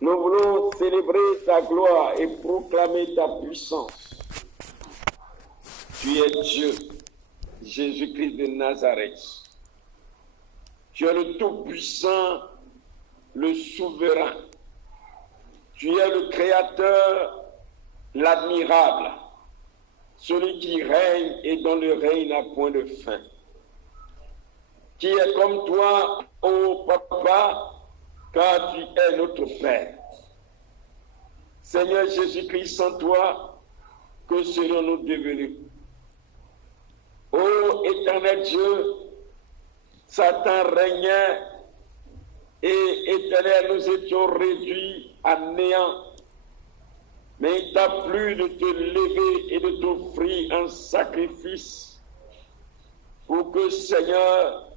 Nous voulons célébrer ta gloire et proclamer ta puissance. Tu es Dieu, Jésus-Christ de Nazareth. Tu es le Tout-Puissant, le Souverain. Tu es le Créateur, l'Admirable, celui qui règne et dont le règne n'a point de fin. Qui est comme toi, ô Papa, car tu es notre Père. Seigneur Jésus-Christ, sans toi, que serions-nous devenus? Ô éternel Dieu, Satan régnait et éternel, nous étions réduits à néant. Mais il t'a plu de te lever et de t'offrir un sacrifice pour que, Seigneur,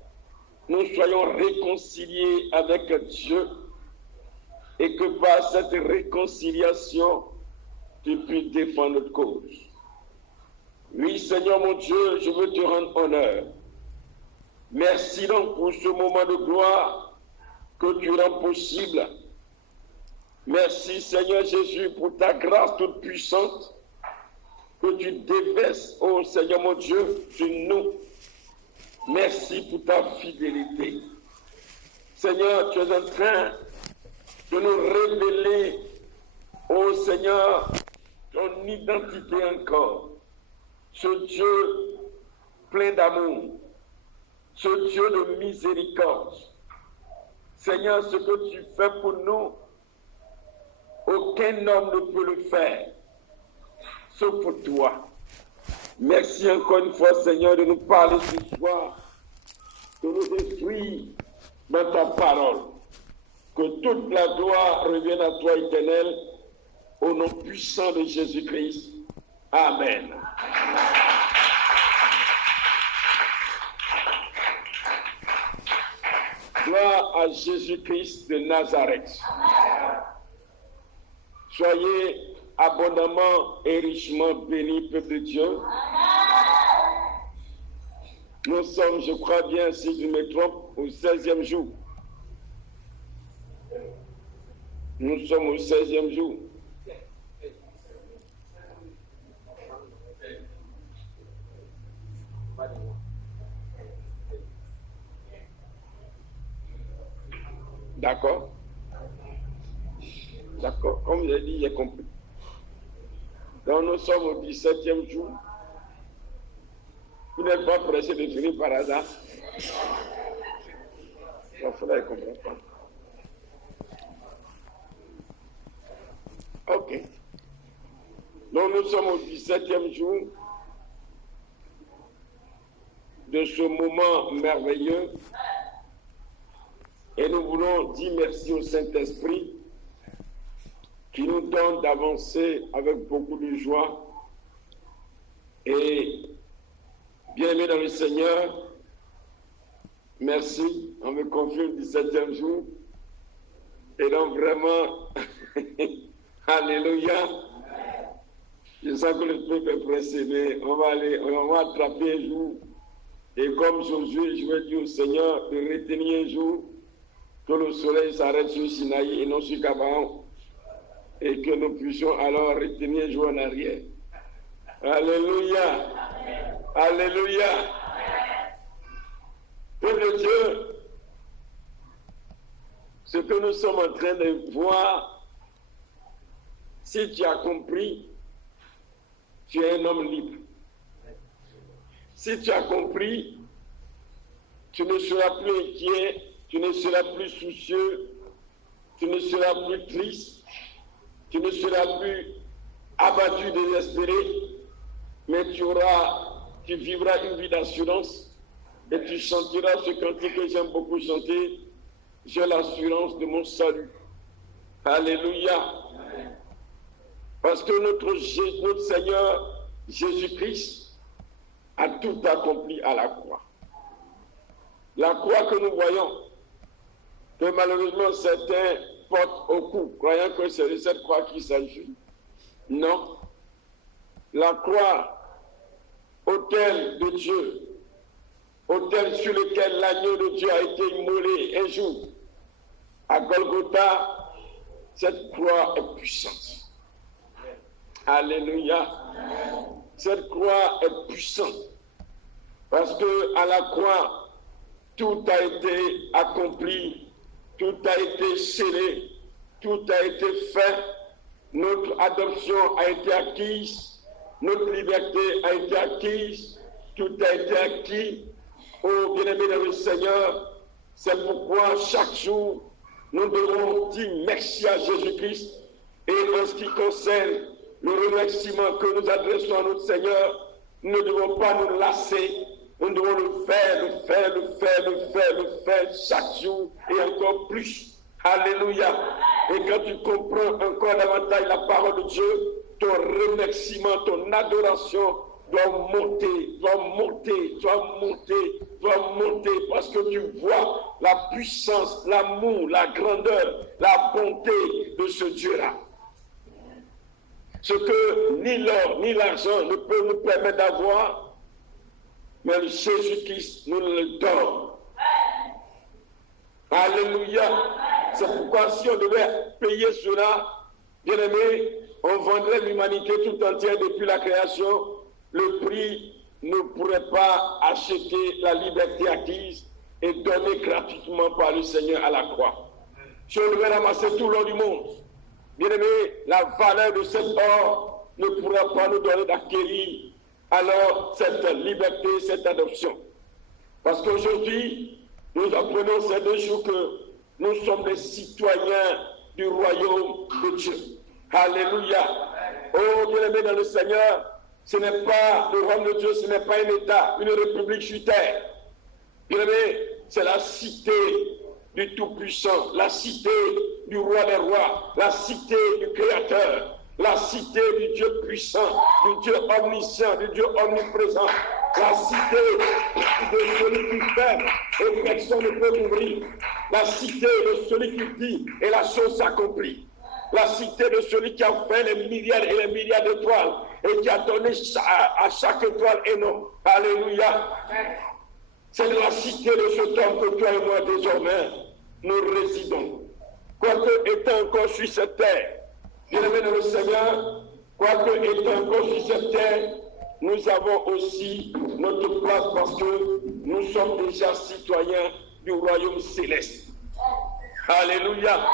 nous soyons réconciliés avec Dieu et que par cette réconciliation, tu puisses défendre notre cause. Oui, Seigneur mon Dieu, je veux te rendre honneur. Merci donc pour ce moment de gloire que tu rends possible. Merci, Seigneur Jésus, pour ta grâce toute puissante que tu déverses, ô Seigneur mon Dieu, sur nous. Merci pour ta fidélité. Seigneur, tu es en train de nous révéler, ô Seigneur, ton identité encore. Ce Dieu plein d'amour, ce Dieu de miséricorde. Seigneur, ce que tu fais pour nous, aucun homme ne peut le faire, sauf pour toi. Merci encore une fois, Seigneur, de nous parler ce soir, de nous instruire dans ta parole. Que toute la gloire revienne à toi, éternel, au nom puissant de Jésus-Christ. Amen. Gloire à Jésus-Christ de Nazareth. Soyez abondamment et richement bénis, peuple de Dieu. Nous sommes, je crois bien, si je ne me trompe, au 16e jour. Nous sommes au 16e jour. D'accord? D'accord, comme j'ai dit, j'ai compris. Donc nous sommes au 17e jour. Vous n'êtes pas pressé de finir par hasard. Il faudrait comprendre. Ok. Donc nous sommes au 17e jour de ce moment merveilleux et nous voulons dire merci au Saint-Esprit qui nous donne d'avancer avec beaucoup de joie. Et bien-aimés dans le Seigneur, merci, on me confie le 17e jour. Et donc vraiment, alléluia, je sens que le peuple est pressé, mais on va attraper un jour. Et comme Josué, je vais dire au Seigneur de retenir un jour que le soleil s'arrête sur Sinaï et non sur Gabaon. Et que nous puissions alors retenir un jour en arrière. Alléluia. Amen. Alléluia. Peuple de Dieu, ce que nous sommes en train de voir, si tu as compris, tu es un homme libre. Si tu as compris, tu ne seras plus inquiet, tu ne seras plus soucieux, tu ne seras plus triste, tu ne seras plus abattu, désespéré, mais tu vivras une vie d'assurance et tu chanteras ce cantique que j'aime beaucoup chanter. J'ai l'assurance de mon salut. Alléluia. Parce que notre Seigneur Jésus-Christ a tout accompli à la croix. La croix que nous voyons, que malheureusement certains portent au cou, croyant que c'est de cette croix qu'il s'agit. Non. La croix, autel de Dieu, autel sur lequel l'agneau de Dieu a été immolé un jour à Golgotha, cette croix est puissante. Alléluia. Cette croix est puissante. Parce que à la croix, tout a été accompli, tout a été scellé, tout a été fait. Notre adoption a été acquise, notre liberté a été acquise, tout a été acquis. Oh, bien-aimé dans le Seigneur, c'est pourquoi chaque jour, nous devons dire merci à Jésus-Christ. Et en ce qui concerne le remerciement que nous adressons à notre Seigneur, nous ne devons pas nous lasser. Nous devons le faire chaque jour et encore plus. Alléluia. Et quand tu comprends encore davantage la parole de Dieu, ton remerciement, ton adoration doit monter, parce que tu vois la puissance, l'amour, la grandeur, la bonté de ce Dieu-là. Ce que ni l'or ni l'argent ne peut nous permettre d'avoir, mais Jésus-Christ nous le donne. Alléluia. C'est pourquoi si on devait payer cela, bien aimé, on vendrait l'humanité tout entière depuis la création. Le prix ne pourrait pas acheter la liberté acquise et donnée gratuitement par le Seigneur à la croix. Si on devait ramasser tout l'or du monde, bien aimé, la valeur de cet or ne pourra pas nous donner d'acquérir alors cette liberté, cette adoption. Parce qu'aujourd'hui, nous apprenons ces 2 jours que nous sommes des citoyens du royaume de Dieu. Alléluia. Oh, bien-aimé dans le Seigneur, ce n'est pas le royaume de Dieu, ce n'est pas un État, une république sur terre. Bien-aimé, c'est la cité du Tout-Puissant, la cité du Roi des Rois, la cité du Créateur, la cité du Dieu puissant, du Dieu omniscient, du Dieu omniprésent, la cité de celui qui fait et personne ne peut m'ouvrir, la cité de celui qui dit et la chose s'accomplit, la cité de celui qui a fait les milliards et les milliards d'étoiles et qui a donné à chaque étoile un nom. Alléluia. C'est dans la cité de cet homme que toi et moi désormais nous résidons. Quoique étant encore sur cette terre, bien-aimé dans le Seigneur, quoique étant encore sur cette terre, nous avons aussi notre place parce que nous sommes déjà citoyens du royaume céleste. Alléluia.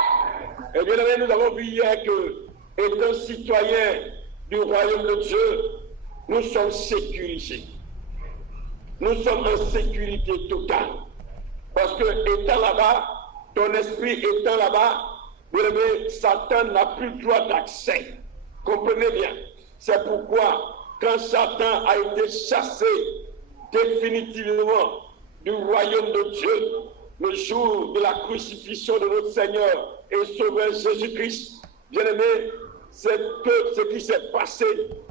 Et bien aimé, nous avons vu hier que, étant citoyens du royaume de Dieu, nous sommes sécurisés. Nous sommes en sécurité totale. Parce que étant là-bas, ton esprit étant là-bas, bien aimé, Satan n'a plus droit d'accès. Comprenez bien. C'est pourquoi, quand Satan a été chassé définitivement du royaume de Dieu, le jour de la crucifixion de notre Seigneur et Sauveur Jésus-Christ, bien-aimé, c'est que ce qui s'est passé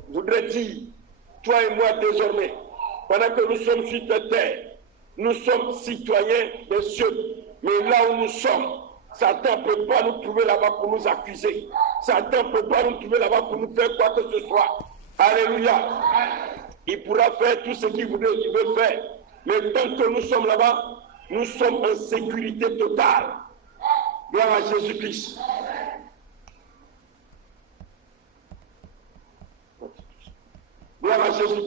voudrait dire, toi et moi désormais, pendant que nous sommes sur cette terre, nous sommes citoyens des cieux, mais là où nous sommes, Satan ne peut pas nous trouver là-bas pour nous accuser. Satan ne peut pas nous trouver là-bas pour nous faire quoi que ce soit. Alléluia. Il pourra faire tout ce qu'il veut faire. Mais tant que nous sommes là-bas, nous sommes en sécurité totale. Gloire à Jésus-Christ. Gloire à Jésus.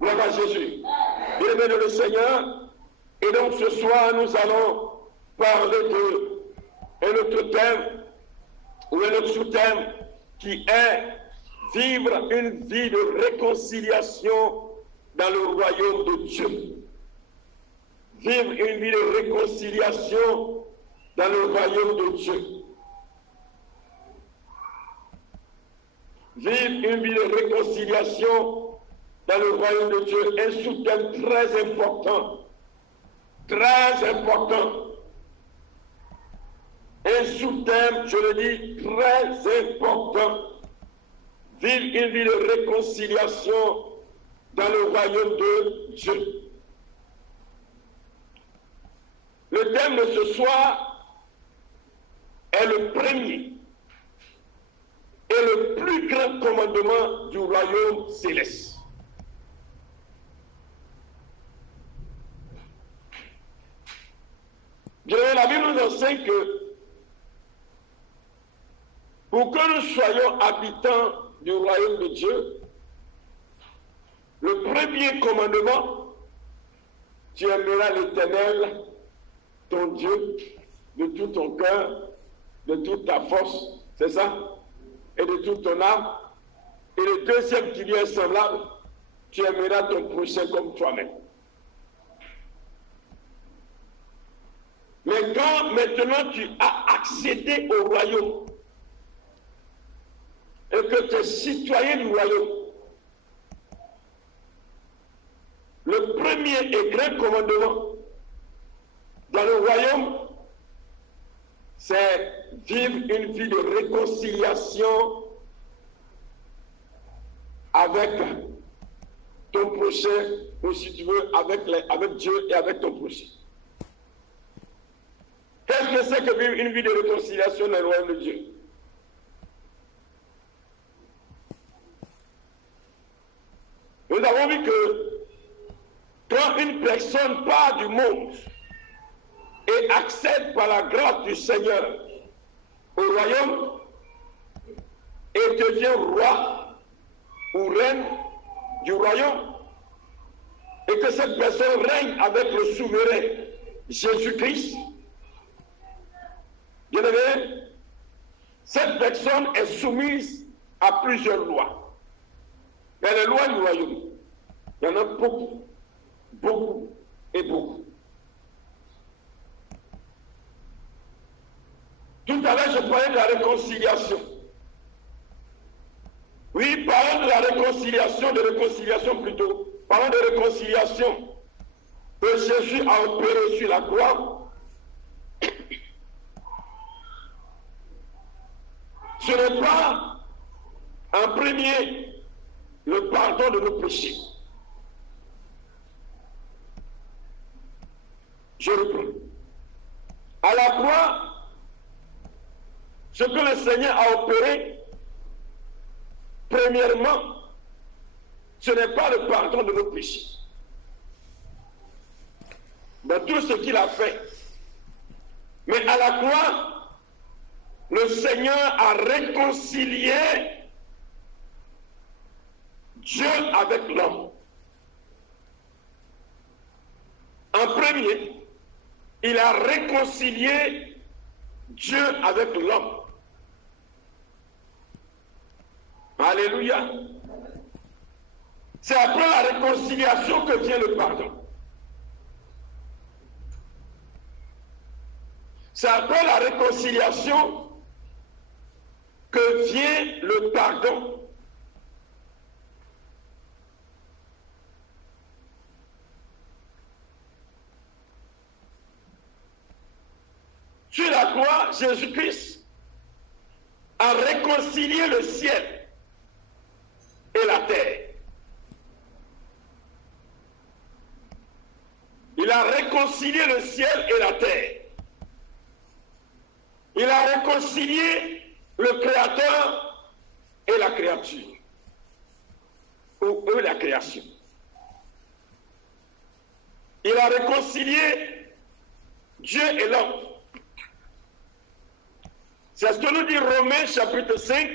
Gloire à Jésus. Bien-aimé le Seigneur. Et donc ce soir, nous allons parler d'un autre thème, ou un autre sous-thème, qui est vivre une vie de réconciliation dans le royaume de Dieu. Vivre une vie de réconciliation dans le royaume de Dieu. Vivre une vie de réconciliation dans le royaume de Dieu. Un sous-thème très important. Très important. Un sous-thème, je le dis, très important. Vivre une vie de réconciliation dans le royaume de Dieu. Le thème de ce soir est le premier et le plus grand commandement du royaume céleste. 5 que pour que nous soyons habitants du royaume de Dieu, le premier commandement, tu aimeras l'Éternel, ton Dieu, de tout ton cœur, de toute ta force, c'est ça? Et de toute ton âme. Et le deuxième qui lui est semblable, tu aimeras ton prochain comme toi-même. Mais quand maintenant tu as accédé au royaume et que tu es citoyen du royaume, le premier et grand commandement dans le royaume, c'est vivre une vie de réconciliation avec ton prochain, ou si tu veux, avec Dieu et avec ton prochain. Qu'est-ce que c'est que vivre une vie de réconciliation dans le royaume de Dieu? Nous avons vu que quand une personne part du monde et accède par la grâce du Seigneur au royaume et devient roi ou reine du royaume, et que cette personne règne avec le souverain Jésus-Christ, bien aimé, cette personne est soumise à plusieurs lois. Mais les lois du royaume, il y en a beaucoup, beaucoup et beaucoup. Tout à l'heure, je parlais de la réconciliation. Oui, parlons de la réconciliation plutôt. Parlons de réconciliation que Jésus a opéré sur la croix. Ce n'est pas en premier le pardon de nos péchés. Je reprends. À la croix, ce que le Seigneur a opéré, premièrement, ce n'est pas le pardon de nos péchés. Dans tout ce qu'il a fait. Mais à la croix, le Seigneur a réconcilié Dieu avec l'homme. En premier, il a réconcilié Dieu avec l'homme. Alléluia. C'est après la réconciliation que vient le pardon. C'est après la réconciliation que vient le pardon. Sur la croix, Jésus-Christ a réconcilié le ciel et la terre. Il a réconcilié le ciel et la terre. Il a réconcilié le Créateur et la créature. Ou eux, la création. Il a réconcilié Dieu et l'homme. C'est ce que nous dit Romains chapitre 5,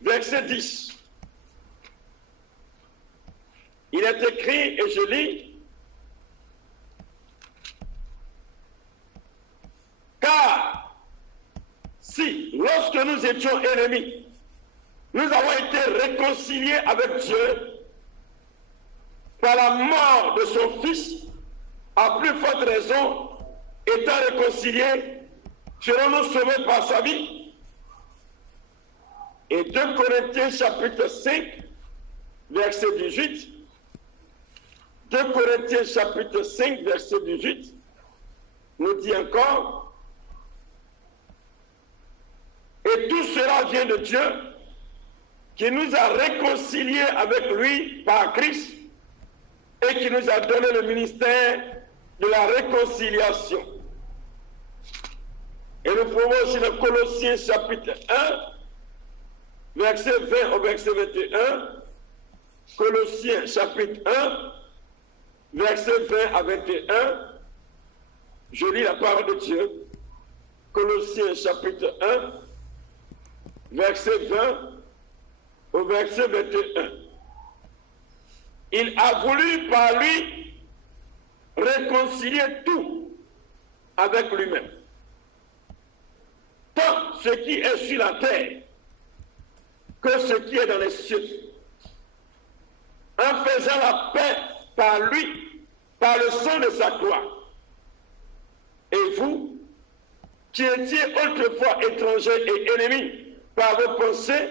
verset 10. Il est écrit, et je lis, car si, lorsque nous étions ennemis, nous avons été réconciliés avec Dieu par la mort de son Fils, à plus forte raison, étant réconciliés, serons-nous sauvés par sa vie. Et 2 Corinthiens chapitre 5, verset 18, 2 Corinthiens chapitre 5, verset 18, nous dit encore, et tout cela vient de Dieu, qui nous a réconciliés avec lui par Christ, et qui nous a donné le ministère de la réconciliation. Et nous trouvons aussi dans Colossiens chapitre 1, verset 20 au verset 21, Colossiens chapitre 1, verset 20 à 21, Je lis la parole de Dieu, Colossiens chapitre 1, verset 20 au verset 21. Il a voulu par lui réconcilier tout avec lui-même. Tant ce qui est sur la terre que ce qui est dans les cieux. En faisant la paix par lui, par le sang de sa croix. Et vous, qui étiez autrefois étrangers et ennemis par vos pensées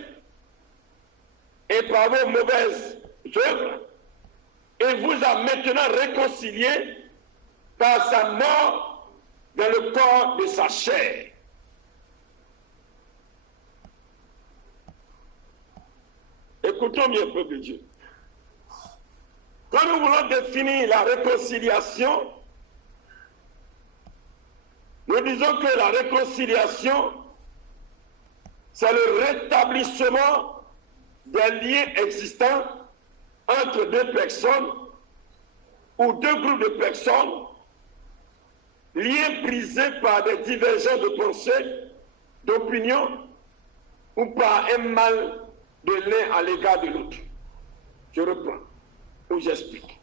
et par vos mauvaises œuvres, il vous a maintenant réconciliés par sa mort dans le corps de sa chair. Écoutons bien, peuple de Dieu. Quand nous voulons définir la réconciliation, nous disons que la réconciliation, c'est le rétablissement des liens existants entre deux personnes ou deux groupes de personnes, liens brisés par des divergences de pensée, d'opinion ou par un mal de l'un à l'égard de l'autre. Je reprends ou j'explique.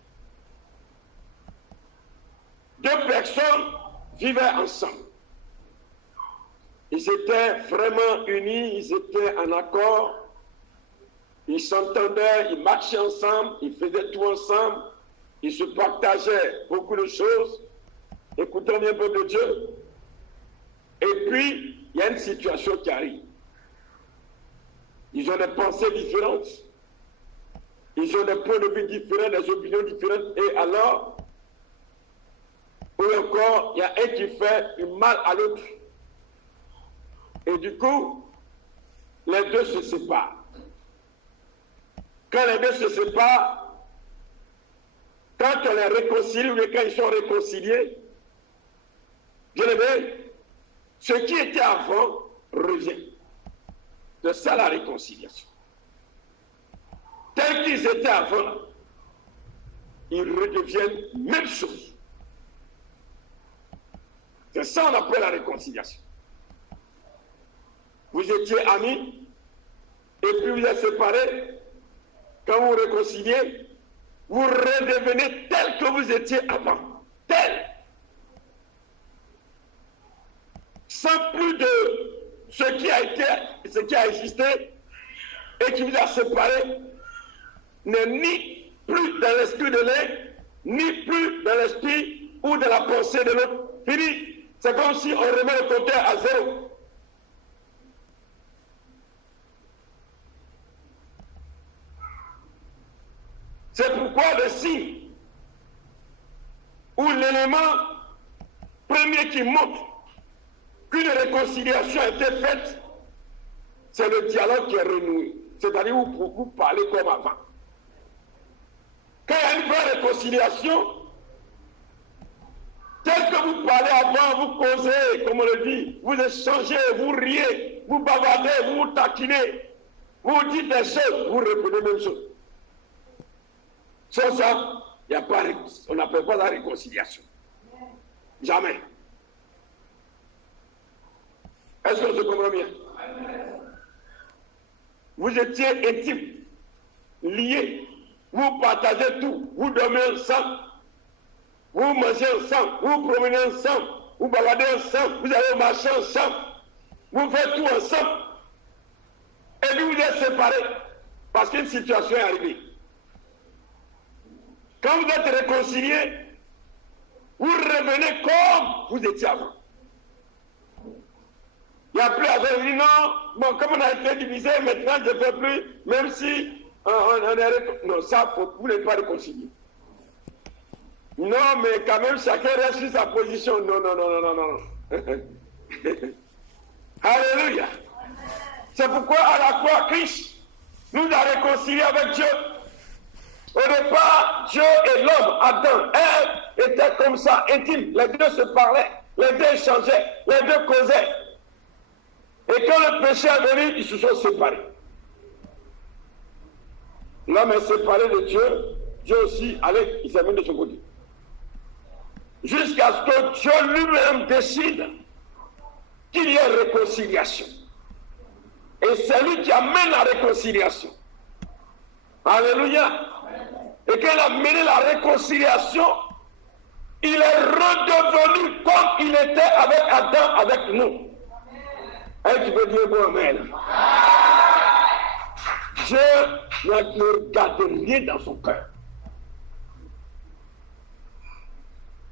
Deux personnes vivaient ensemble. Ils étaient vraiment unis, ils étaient en accord, ils s'entendaient, ils marchaient ensemble, ils faisaient tout ensemble, ils se partageaient beaucoup de choses. Écoutons bien, peuple de Dieu. Et puis, il y a une situation qui arrive. Ils ont des pensées différentes. Ils ont des points de vue différents, des opinions différentes. Et alors, ou encore, il y a un qui fait du mal à l'autre. Et du coup, les deux se séparent. Quand les deux se séparent, quand on les réconcilie ou quand ils sont réconciliés, bien aimé, ce qui était avant revient. C'est ça la réconciliation. Tels qu'ils étaient avant, ils redeviennent même chose. C'est ça qu'on appelle la réconciliation. Vous étiez amis, et puis vous êtes séparés. Quand vous vous réconciliez, vous redevenez tel que vous étiez avant. Tel. Sans plus de ce qui a existé et qui vous a séparé n'est ni plus dans l'esprit de l'un, ni plus dans l'esprit ou dans la pensée de l'autre. Fini. C'est comme si on remet le compteur à zéro. C'est pourquoi le signe ou l'élément premier qui montre qu'une réconciliation a été faite, c'est le dialogue qui est renoué. C'est-à-dire vous parlez comme avant. Quand il y a une vraie réconciliation, tel que vous parlez avant, vous causez, comme on le dit, vous échangez, vous riez, vous bavardez, vous taquinez, vous dites des choses, vous répétez les mêmes choses. Sans ça, on n'appelle pas la réconciliation. Jamais. Est-ce que je comprends bien? Vous étiez intimes, liés, vous partagez tout, vous dormez ensemble, vous mangez ensemble, vous promenez ensemble, vous baladez ensemble, vous allez marcher ensemble, vous faites tout ensemble, et puis vous êtes séparés parce qu'une situation est arrivée. Quand vous êtes réconciliés, vous revenez comme vous étiez avant. Il n'y a plus à dire non, bon, comme on a été divisé, maintenant je ne fais plus, même si on est... Non, ça, vous n'êtes pas réconcilié. Non, mais quand même, chacun reste sur sa position. Non, non, non, non, non, non. Alléluia. C'est pourquoi à la croix, Christ nous a réconciliés avec Dieu. Au départ, Dieu et l'homme, Adam, Ève, étaient comme ça, intimes. Les deux se parlaient, les deux échangeaient, les deux causaient. Et quand le péché est venu, ils se sont séparés. L'homme est séparé de Dieu, Dieu aussi, allez, il s'est mis de son côté. jusqu'à ce que Dieu lui-même décide qu'il y ait réconciliation. Et c'est lui qui amène la réconciliation. Alléluia. Et quand il a mené la réconciliation, il est redevenu comme il était avec Adam, avec nous. Et tu peux dire bon amen. Dieu ne regarde rien dans son cœur.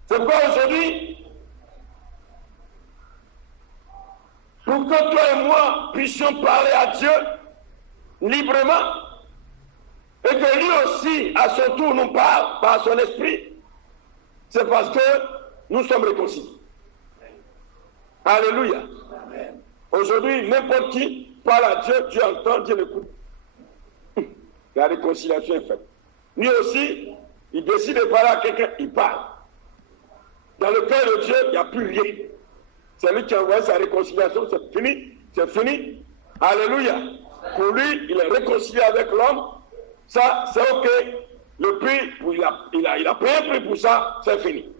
C'est pourquoi aujourd'hui, pour que toi et moi puissions parler à Dieu librement, et que lui aussi, à son tour, nous parle par son esprit, c'est parce que nous sommes réconciliés. Alléluia. Aujourd'hui, n'importe qui parle à Dieu, Dieu entend, Dieu l'écoute. La réconciliation est faite. Lui aussi, il décide de parler à quelqu'un, il parle. Dans le cœur de Dieu, il n'y a plus rien. C'est lui qui a envoyé sa réconciliation, c'est fini, c'est fini. Alléluia. Pour lui, il est réconcilié avec l'homme. Ça, c'est ok. Le prix, il a payé un prix pour ça, c'est fini.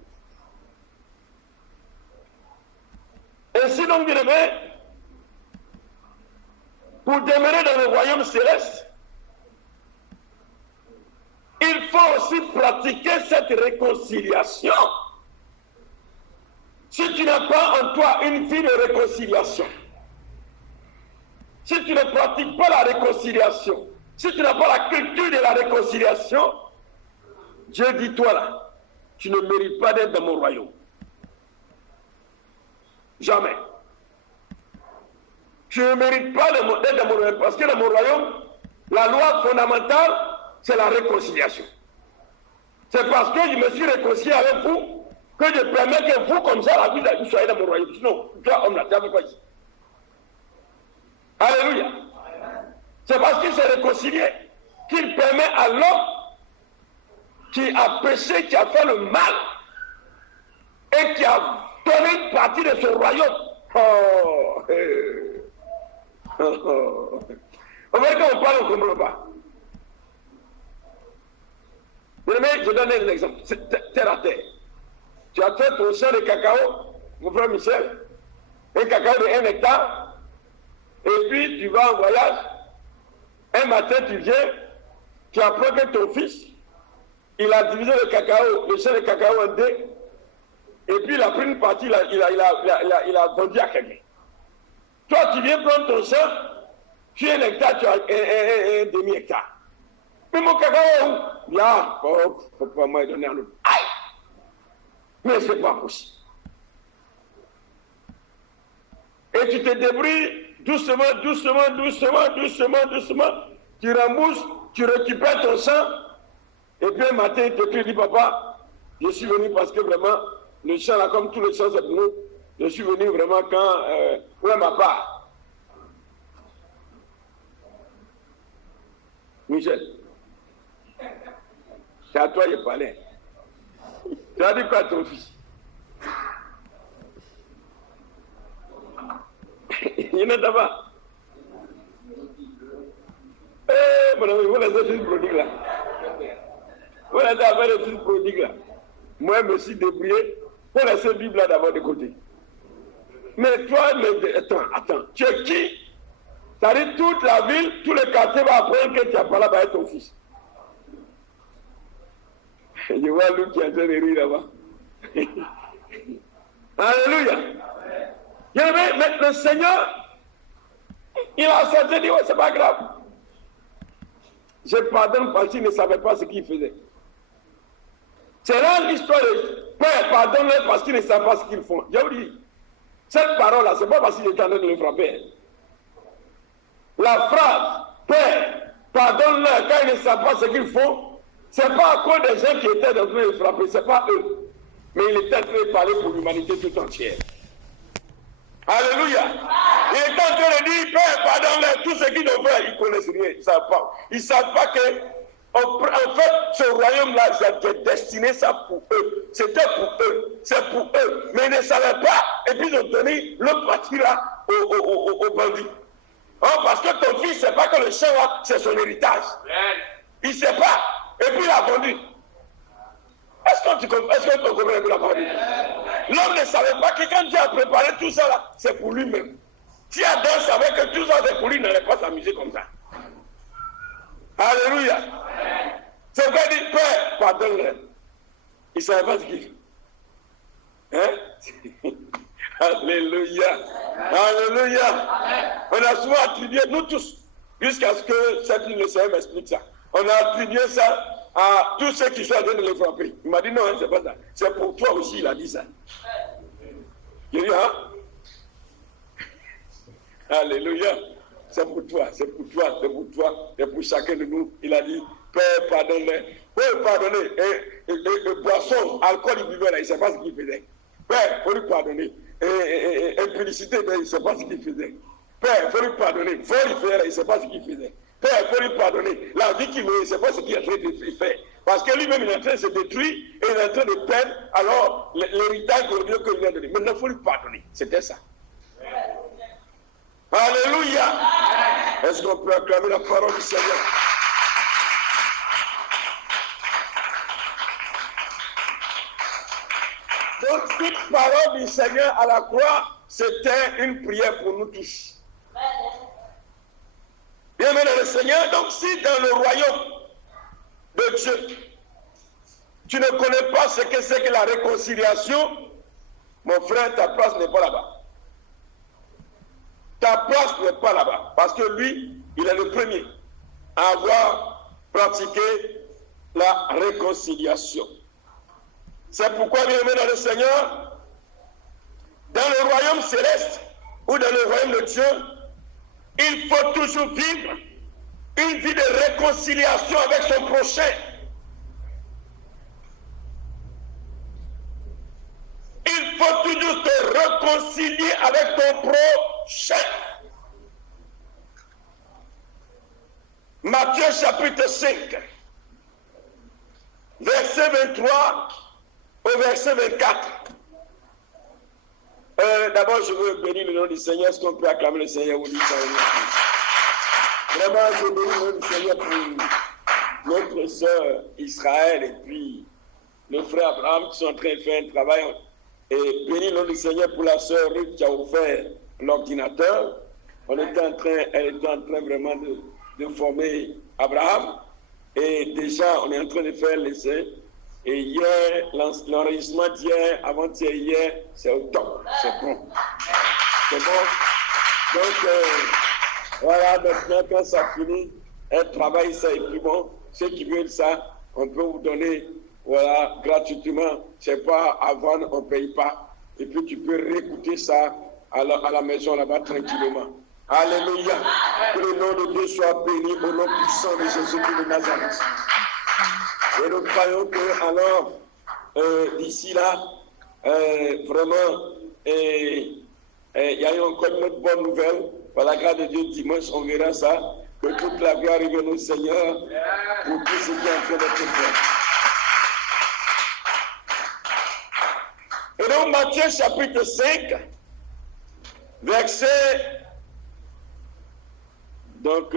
Et sinon, bien aimé, pour demeurer dans le royaume céleste, il faut aussi pratiquer cette réconciliation. Si tu n'as pas en toi une vie de réconciliation, si tu ne pratiques pas la réconciliation, si tu n'as pas la culture de la réconciliation, Dieu dit toi là, tu ne mérites pas d'être dans mon royaume. Jamais. Tu ne mérites pas d'être dans mon royaume, parce que dans mon royaume, la loi fondamentale, c'est la réconciliation. C'est parce que je me suis réconcilié avec vous que je permets que vous, comme ça, la vie de vous soyez dans mon royaume. Sinon, toi, homme là, tu as vu quoi ici? Alléluia. C'est parce qu'il s'est réconcilié qu'il permet à l'homme qui a péché, qui a fait le mal et qui a donné une partie de son royaume. On va dire qu'on parle, on ne comprend pas. Mais je donne un exemple. Terre à terre. Tu as fait ton champ de cacao, mon frère Michel, un cacao de 1 hectare, et puis tu vas en voyage. Un matin, tu viens, tu apprends que ton fils, il a divisé le cacao, le champ de cacao en deux, et puis il a pris une partie, il a vendu à quelqu'un. Toi, tu viens prendre ton champ, tu as 1 hectare, tu as un demi-hectare. Mais mon cacao, là, faut pas moi donner un autre. Aïe! Mais c'est pas possible. Et tu te débrouilles doucement, tu rembourses, tu récupères ton sang, et puis un matin, il te dit, papa, je suis venu parce que vraiment, le sang là, comme tout le sang, c'est pour nous, je suis venu vraiment quand, où est ma part? Michel, c'est à toi de parler. Tu as dit quoi à ton fils? Il n'est pas. Mon ami, vous laissez le fils prodigue là. Vous laissez avec le fils prodigue là. Moi, je me suis débrouillé pour laisser la Bible là d'abord de côté. Mais toi, attends, tu es qui? C'est-à-dire toute la ville, tout le quartier va apprendre que tu as parlé avec ton fils. Je vois lui qui est en train de rire là-bas. Alléluia. Mais le Seigneur, il a accepté, dit, ouais, c'est pas grave. Je pardonne parce qu'il ne savait pas ce qu'il faisait. C'est là l'histoire de Père, pardonne-le parce qu'ils ne savent pas ce qu'ils font. Je vous dis, cette parole-là, c'est pas parce qu'il est en train de le frapper. La phrase, Père, pardonne-le quand ils ne savent pas ce qu'ils font, c'est pas à cause des gens qui étaient en train de le frapper, c'est pas eux. Mais il était en train de parler pour l'humanité tout entière. Alléluia. Il est en train de dire, Père, pardonne-le, tout ce qu'ils devraient, ils ne connaissent rien, ils ne savent pas. Ils ne savent pas que, en fait, ce royaume-là, j'étais destiné ça pour eux. C'était pour eux, c'est pour eux. Mais ils ne savaient pas, et puis ils ont donné l'autre partie là aux bandits. Oh, parce que ton fils ne sait pas que le champ là, c'est son héritage. Il ne sait pas. Et puis il a vendu. Est-ce qu'on Est-ce que tu comprends la parole? L'homme ne savait pas que quand Dieu a préparé tout ça, là, c'est pour lui-même. Si Adam savait que tout ça c'est pour lui, il n'allait pas s'amuser comme ça. Alléluia. C'est pourquoi il dit, Père, pardonne-le. Il ne savait pas ce qu'il fait. Hein? Alléluia. Alléluia. On a souvent attribué, nous tous, jusqu'à ce que cette ligne de Seigneur m'explique ça. On a attribué ça à tous ceux qui sont en train de le frapper. Il m'a dit non, c'est pas ça. C'est pour toi aussi, il a dit ça. Il a dit, hein? Alléluia. C'est pour toi, c'est pour toi, c'est pour toi, c'est pour chacun de nous. Il a dit, Père, pardonne-le. Père, pardonner. Et boisson, alcool, il buvait là, il ne sait pas ce qu'il faisait. Père, il faut lui pardonner. Et impudicité, il ne sait pas ce qu'il faisait. Père, il faut lui pardonner. Vol, il faisait là, il ne sait pas ce qu'il faisait. Père, il faut lui pardonner. La vie qu'il veut, il ne sait pas ce qu'il est en train de faire. Parce que lui-même, il est en train de se détruire et il est en train de perdre. Alors, l'héritage glorieux que lui a donné. Maintenant, il faut lui pardonner. C'était ça. Alléluia. Est-ce qu'on peut acclamer la parole du Seigneur? Donc, toute parole du Seigneur à la croix, c'était une prière pour nous tous. Bien aimé le Seigneur, donc si dans le royaume de Dieu, tu ne connais pas ce que c'est que la réconciliation, mon frère, ta place n'est pas là-bas. Ta place n'est pas là-bas. Parce que lui, il est le premier à avoir pratiqué la réconciliation. C'est pourquoi, bien aimé dans le Seigneur, dans le royaume céleste ou dans le royaume de Dieu, il faut toujours vivre une vie de réconciliation avec son prochain. Il faut toujours te réconcilier avec ton prochain. Matthieu chapitre 5, verset 23 au verset 24. D'abord, je veux bénir le nom du Seigneur. Est-ce qu'on peut acclamer le Seigneur ou dire ça? Vraiment, je bénis le nom du Seigneur pour notre sœur Israël et puis le frère Abraham qui sont en train de faire un travail. Et bénis le nom du Seigneur pour la sœur Ruth qui a offert l'ordinateur. Elle était en train vraiment de former Abraham. Et déjà, on est en train de faire l'essai. Et hier, l'enregistrement d'hier, avant-hier, hier, c'est au top. C'est bon. C'est bon. Donc, voilà, maintenant, quand ça finit, un travail, ça est plus bon. Ceux qui veulent ça, on peut vous donner, voilà, gratuitement. C'est pas avant, on ne paye pas. Et puis, tu peux réécouter ça à la maison là-bas tranquillement. Alléluia. Que le nom de Dieu soit béni au nom puissant de Jésus-Christ de Nazareth. Et nous croyons que, alors, d'ici là, vraiment, il y a eu encore une autre bonne nouvelle. Par la grâce de Dieu, dimanche, on verra ça. Que toute la gloire arrive au Seigneur pour tout ce qui est en train d'être fait. Et donc, Matthieu chapitre 5, verset. Donc,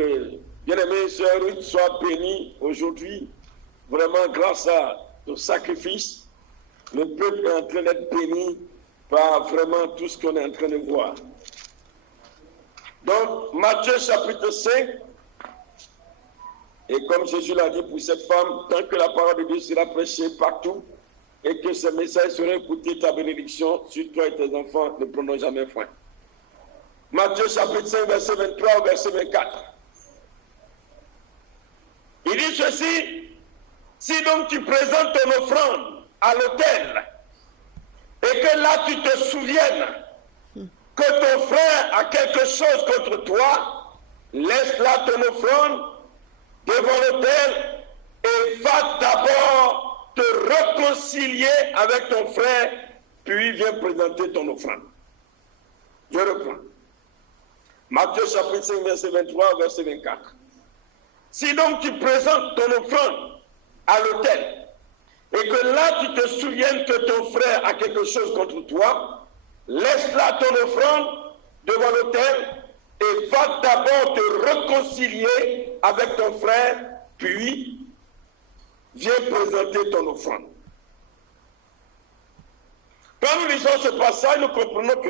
bien-aimé, sœur Ruth, sois bénie aujourd'hui. Vraiment, grâce à ton sacrifice, le peuple est en train d'être béni par vraiment tout ce qu'on est en train de voir. Donc, Matthieu chapitre 5, et comme Jésus l'a dit pour cette femme, tant que la parole de Dieu sera prêchée partout et que ce message sera écouté, ta bénédiction sur toi et tes enfants ne prendront jamais fin. Matthieu chapitre 5, verset 23 au verset 24. Il dit ceci. Si donc tu présentes ton offrande à l'autel et que là tu te souviennes que ton frère a quelque chose contre toi, laisse là ton offrande devant l'autel et va d'abord te réconcilier avec ton frère, puis viens présenter ton offrande. Je reprends. Matthieu chapitre 5, verset 23, verset 24. Si donc tu présentes ton offrande à l'autel, et que là tu te souviennes que ton frère a quelque chose contre toi, laisse là ton offrande devant l'autel et va d'abord te réconcilier avec ton frère, puis viens présenter ton offrande. lisons ce passage, nous comprenons que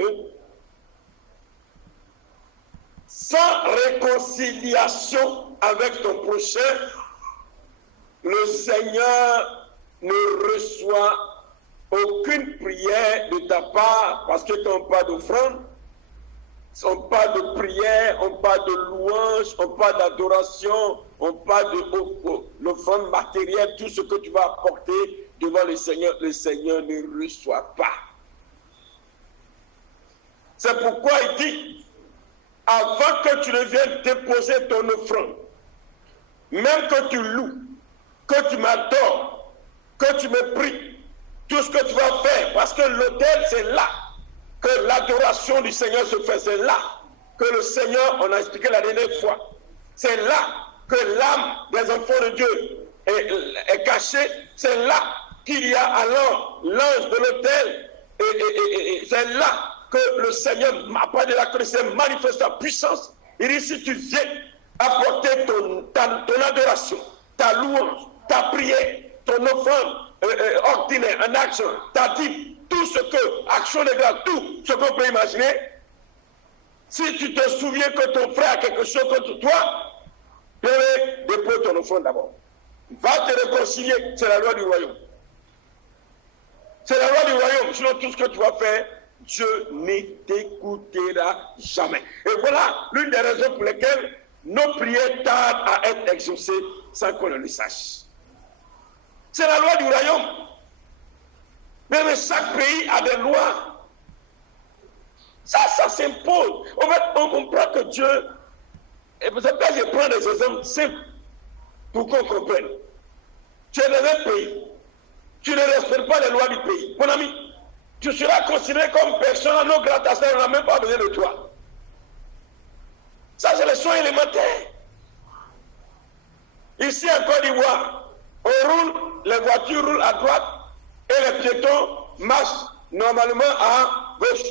sans réconciliation avec ton prochain, le Seigneur ne reçoit aucune prière de ta part parce que tu n'as pas d'offrande, on parle de prière, on parle de louange, on parle d'adoration, on parle de l'offrande matérielle, tout ce que tu vas apporter devant le Seigneur ne reçoit pas. C'est pourquoi il dit, avant que tu ne viennes déposer ton offrande, même que tu loues, que tu m'adores, que tu me pries, tout ce que tu vas faire, parce que l'autel c'est là que l'adoration du Seigneur se fait, c'est là que le Seigneur, on a expliqué la dernière fois, c'est là que l'âme des enfants de Dieu est cachée, c'est là qu'il y a alors l'ange de l'autel, et c'est là que le Seigneur, après de la connaissance, manifeste sa puissance. Il dit, si tu viens apporter ton adoration, ta louange, ta prière, ton offrande ordinaire, en action, ta dîme, tout ce que, action de grâce, tout ce qu'on peut imaginer, si tu te souviens que ton frère a quelque chose contre toi, dépose ton offrande d'abord. Va te réconcilier, c'est la loi du royaume. C'est la loi du royaume, sinon tout ce que tu vas faire, Dieu ne t'écoutera jamais. Et voilà l'une des raisons pour lesquelles nos prières tardent à être exaucées sans qu'on le sache. C'est la loi du royaume. Même chaque pays a des lois. Ça s'impose. En fait, on comprend que Dieu, et pour ça que je prends des exemples simples pour qu'on comprenne. Tu es dans un pays, tu ne respectes pas les lois du pays. Mon ami, tu seras considéré comme personne non grata, on n'a même pas besoin de toi. Ça, c'est les soins élémentaires. Ici, en Côte d'Ivoire, on roule, les voitures roulent à droite et les piétons marchent normalement à gauche.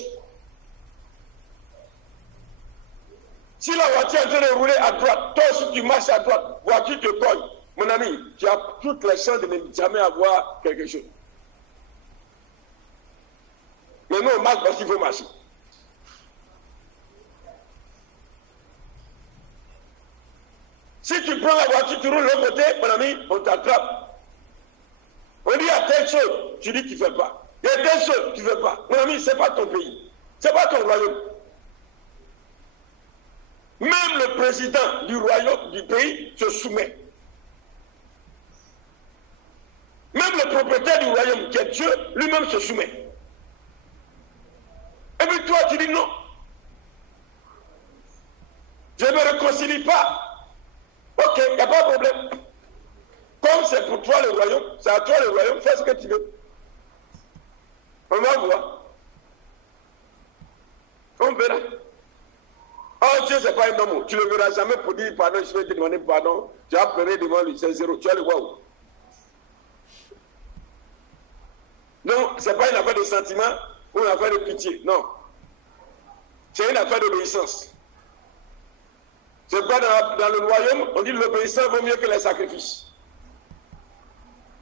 Si la voiture est en train de rouler à droite, toi aussi tu marches à droite, voiture te colle. Mon ami, tu as toutes les chances de ne jamais avoir quelque chose. Mais nous, on marche parce qu'il faut marcher. Si tu prends la voiture, tu roules de l'autre côté, mon ami, on t'attrape. On dit à telle chose, tu dis que tu ne fais pas. Il y a telle chose, tu ne fais pas. Mon ami, ce n'est pas ton pays. Ce n'est pas ton royaume. Même le président du royaume, du pays, se soumet. Même le propriétaire du royaume, qui est Dieu, lui-même se soumet. Et puis toi, tu dis non. Je ne me réconcilie pas. Ok, il n'y a pas de problème. Comme c'est pour toi le royaume, c'est à toi le royaume, fais ce que tu veux. On va voir. On verra. Oh Dieu, ce n'est pas un homme. Tu ne le verras jamais pour dire pardon, je vais te demander pardon. Tu vas pleurer devant lui, c'est zéro. Tu vas le voir où? Non, ce n'est pas une affaire de sentiment ou une affaire de pitié. Non. C'est une affaire d'obéissance. C'est pas dans le royaume, on dit que l'obéissance vaut mieux que les sacrifices.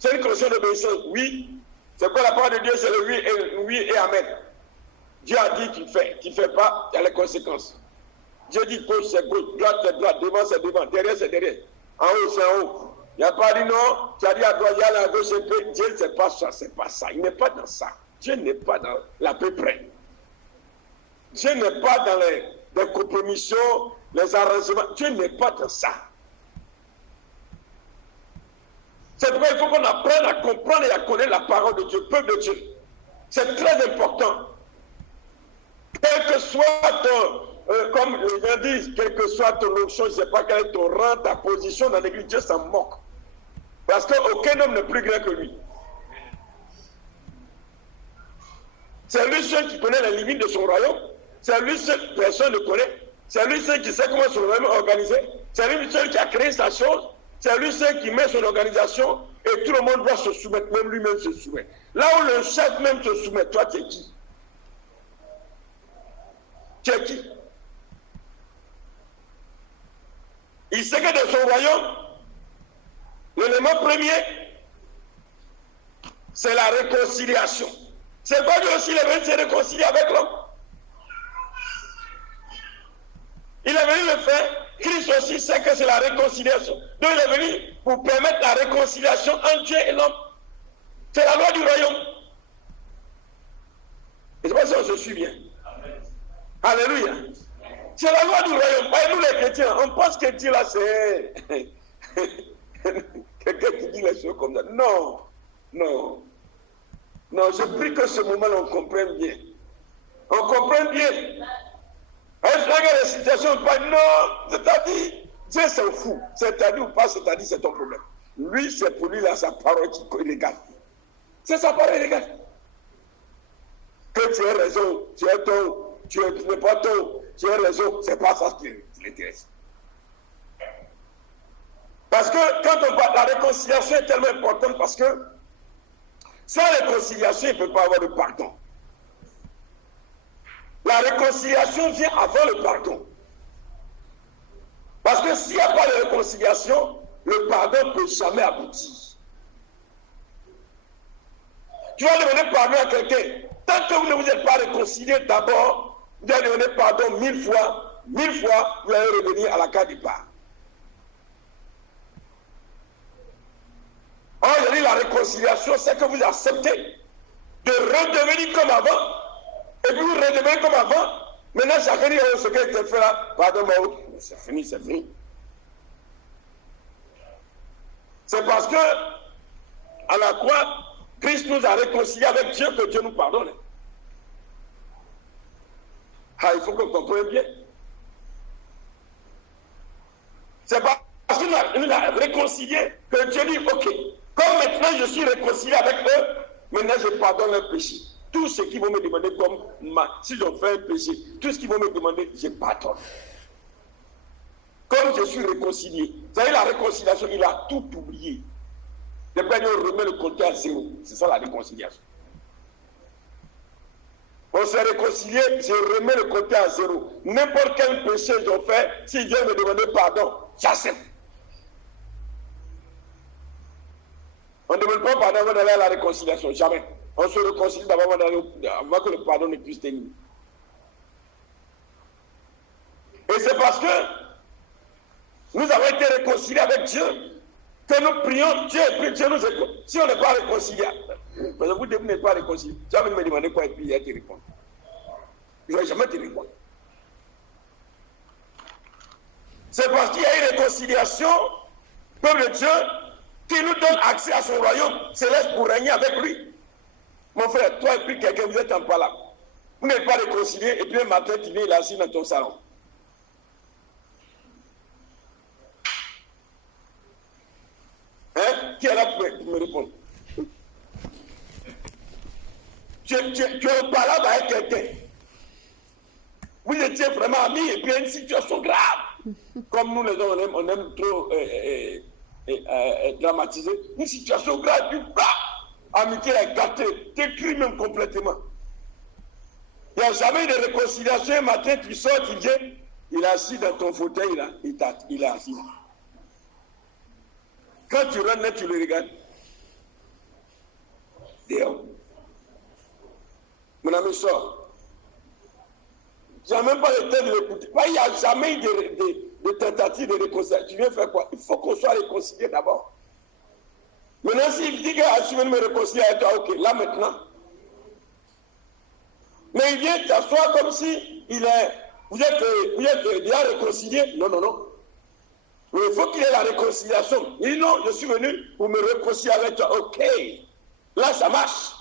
C'est une question d'obéissance, oui. C'est quoi la parole de Dieu, c'est le oui et amen. Dieu a dit tu fais pas, il y a les conséquences. Dieu dit gauche c'est gauche, droite c'est droite, devant c'est devant, derrière c'est derrière, en haut c'est en haut. Il n'y a pas dit non, tu as dit à droite, il y a la gauche, c'est peu. Dieu c'est pas ça, c'est pas ça. Il n'est pas dans ça. Dieu n'est pas dans la peu près. Dieu n'est pas dans les compromissions, les arrangements. Dieu n'est pas dans ça. C'est pourquoi il faut qu'on apprenne à comprendre et à connaître la parole de Dieu, peuple de Dieu. C'est très important. Quel que soit ton, comme les gens disent, quel que soit ton option, je ne sais pas quel est ton rang, ta position dans l'église, Dieu s'en moque. Parce qu'aucun homme n'est plus grand que lui. C'est lui seul qui connaît les limites de son royaume. C'est lui seul, personne ne connaît. C'est lui seul qui sait comment son royaume est organisé. C'est lui seul qui a créé sa chose. C'est lui seul qui met son organisation et tout le monde doit se soumettre, même lui-même se soumet. Là où le chef même se soumet, toi tu es qui? Tu es qui? Il sait que dans son royaume, l'élément premier, c'est la réconciliation. C'est pas lui aussi, il est venu se réconcilier avec l'homme. Il est venu le faire. Christ aussi sait que c'est la réconciliation. Donc il est venu pour permettre la réconciliation entre Dieu et l'homme. C'est la loi du royaume. Et c'est pas ça que je suis bien. Alléluia. C'est la loi du royaume. Nous les chrétiens, on pense que Dieu là c'est quelqu'un qui dit les choses comme ça. Non, non. Non, je prie que ce moment on comprenne bien. On comprenne bien. Est-ce que les situations pas non, c'est-à-dire, Dieu s'en fout. C'est-à-dire ou pas, c'est-à-dire c'est ton problème. Lui, c'est pour lui là sa parole qui regarde. C'est sa parole qui regarde. Que tu aies raison, tu as tort, tu n'es pas tort, tu as raison, c'est pas ça qui l'intéresse. Parce que quand on parle, la réconciliation est tellement importante parce que sans réconciliation, il ne peut pas avoir de pardon. La réconciliation vient avant le pardon. Parce que s'il n'y a pas de réconciliation, le pardon ne peut jamais aboutir. Tu vas demander pardon à quelqu'un. Tant que vous ne vous êtes pas réconcilié, d'abord, vous allez demander pardon 1000 fois, vous allez revenir à la case départ. Or, je dis la réconciliation, c'est que vous acceptez de redevenir comme avant, et puis vous redevenez comme avant. Maintenant, chacun dit ce qui a été fait là, pardon-moi, c'est fini, c'est fini. C'est parce que, à la croix, Christ nous a réconciliés avec Dieu que Dieu nous pardonne. Ah, il faut qu'on comprenne bien. C'est parce qu'il nous a réconciliés que Dieu dit, ok, comme maintenant je suis réconcilié avec eux, maintenant je pardonne leur péché. Tout ce qu'ils vont me demander comme si je fais un péché, tout ce qu'ils vont me demander, je pardonne. Comme je suis réconcilié. Vous savez, la réconciliation, il a tout oublié. Depuis, on remet le compteur à zéro. C'est ça la réconciliation. On s'est réconcilié, je remets le compteur à zéro. N'importe quel péché je fais, si Dieu me demande pardon, j'accepte. On ne demande pas pardon avant d'aller à la réconciliation, jamais. On se réconcilie d'abord avant que le pardon ne puisse tenir. Et c'est parce que nous avons été réconciliés avec Dieu que nous prions Dieu et puis Dieu nous écoute. Si on n'est pas réconcilié, mais vous n'êtes pas réconcilié, tu vas me demander quoi et puis il va te répondre. Il ne va jamais te répondre. C'est parce qu'il y a une réconciliation, peuple de Dieu, qui nous donne accès à son royaume céleste pour régner avec lui. Mon frère, toi et puis quelqu'un, vous êtes en palabre. Vous n'êtes pas réconciliés et puis un matin, tu viens, il est assis dans ton salon. Hein? Qui est là pour me répondre? Tu es en palabre avec quelqu'un. Vous étiez vraiment amis et puis il y a une situation grave. Comme nous les hommes, on aime trop dramatiser. Une situation grave, puis bah, amitié est gâtée, t'écris même complètement. Il n'y a jamais de réconciliation. Un matin, tu sors, tu viens, il est assis dans ton fauteuil, là, il est assis. Quand tu rentres là, tu le regardes. Dehors. Mon ami sort. Je n'ai même pas le temps de l'écouter. Il n'y a jamais eu de tentative de réconciliation. Tu viens faire quoi? Il faut qu'on soit réconcilié d'abord. Maintenant, s'il dit que je vais me réconcilier avec toi, ok, là maintenant. Mais il vient t'asseoir comme si vous êtes déjà réconcilié. Non, non, non. Mais il faut qu'il y ait la réconciliation. Il dit non, je suis venu pour me réconcilier avec toi. Ok, là ça marche.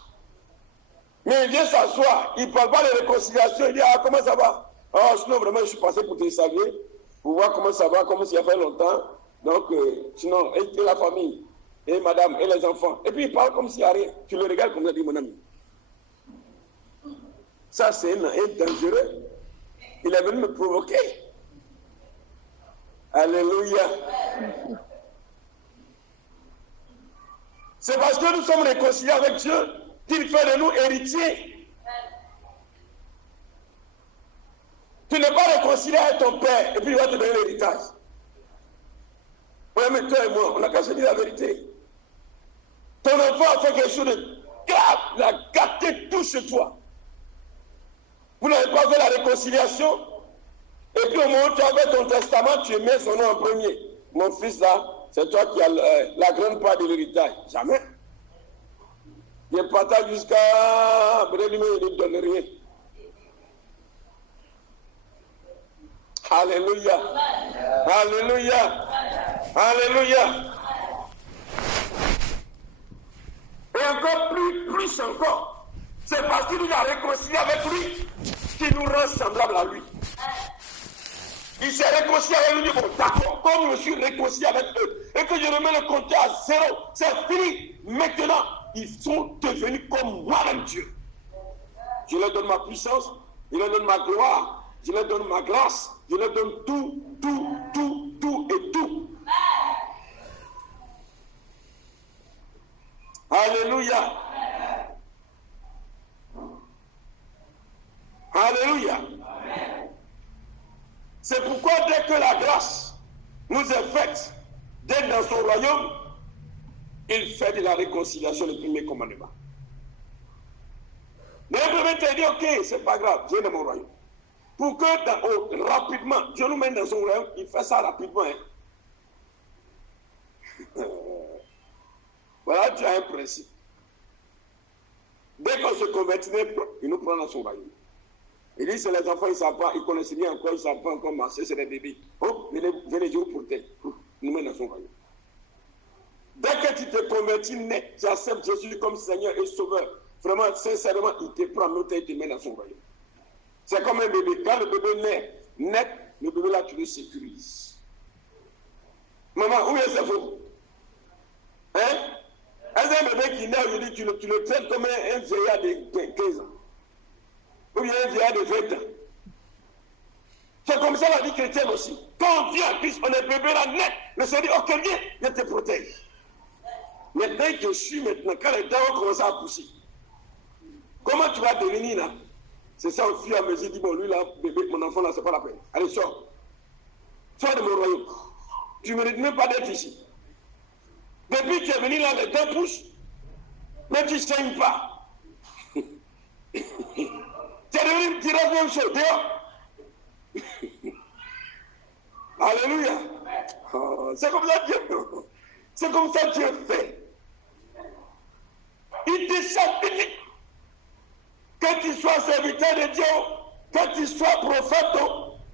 Mais il vient s'asseoir, il ne parle pas de réconciliation, il dit ah comment ça va? Ah sinon vraiment je suis passé pour te saluer, pour voir comment ça va, comme s'il y a fait longtemps. Donc sinon, et la famille, et madame, et les enfants. Et puis il parle comme s'il n'y a rien. Tu le regardes comme ça, dit mon ami. Ça c'est un dangereux. Il est venu me provoquer. Alléluia. C'est parce que nous sommes réconciliés avec Dieu qu'il fait de nous héritiers. Tu n'es pas réconcilié avec ton père et puis il va te donner l'héritage. Oui, mais toi et moi, on n'a qu'à se dire la vérité. Ton enfant a fait quelque chose de grave, il a gâté tout chez toi. Vous n'avez pas fait la réconciliation. Et puis au moment où tu as fait ton testament, tu mets son nom en premier. Mon fils là, c'est toi qui as la grande part de l'héritage. Jamais. Il partage jusqu'à... Peut-être lui-même, il ne donne rien. Alléluia. Alléluia. Alléluia. Et encore plus encore. C'est parce qu'il nous a réconcilié avec lui qu'il nous rend semblables à lui. Il s'est réconcilié avec lui. Bon, d'accord, comme je suis réconcilié avec eux et que je remets le compteur à zéro, c'est fini. Maintenant, ils sont devenus comme moi-même Dieu. Je leur donne ma puissance, je leur donne ma gloire, je leur donne ma grâce, je leur donne tout et tout. Alléluia. Alléluia. C'est pourquoi dès que la grâce nous est faite d'être dans son royaume, il fait de la réconciliation le premier commandement. Mais le premier te dit, ok, c'est pas grave, Dieu est dans mon royaume. Pour que rapidement, Dieu nous mène dans son royaume, il fait ça rapidement. Hein. Voilà, tu as un principe. Dès qu'on se convertit, il nous prend dans son royaume. Il dit, c'est les enfants, ils ne savent pas, ils ne connaissent rien encore, ils ne savent pas encore marcher, c'est des bébés. Oh, venez Dieu pour terre. Il nous met dans son royaume. Dès que tu te convertis net, tu acceptes Jésus comme Seigneur et Sauveur. Vraiment, sincèrement, il te prend l'autre et il te met dans son royaume. C'est comme un bébé. Quand le bébé naît, net, le bébé là, tu le sécurises. Maman, où est ce faux? Hein? Est-ce un bébé qui naît aujourd'hui, tu le traites comme un vieillard de 15 ans? Ou bien un vieillard de 20 ans? C'est comme ça la vie chrétienne aussi. Quand on vient à Christ, on est bébé là, net. Le Seigneur dit, ok, viens, je te protège. Maintenant, je suis maintenant, quand les dents commencent à pousser, comment tu vas devenir là? C'est ça au fur et à mesure, dit, bon, lui là, bébé, mon enfant là, c'est pas la peine. Allez, sors. Sors de mon royaume. Tu ne mérites même pas d'être ici. Depuis que tu es venu là, les dents poussent, mais tu ne saignes pas. Tu es devenu, tu restes même chaud, dehors. Alléluia. Oh, c'est comme ça Dieu. C'est comme ça Dieu fait. Il te sanctifie. Que tu sois serviteur de Dieu, que tu sois prophète,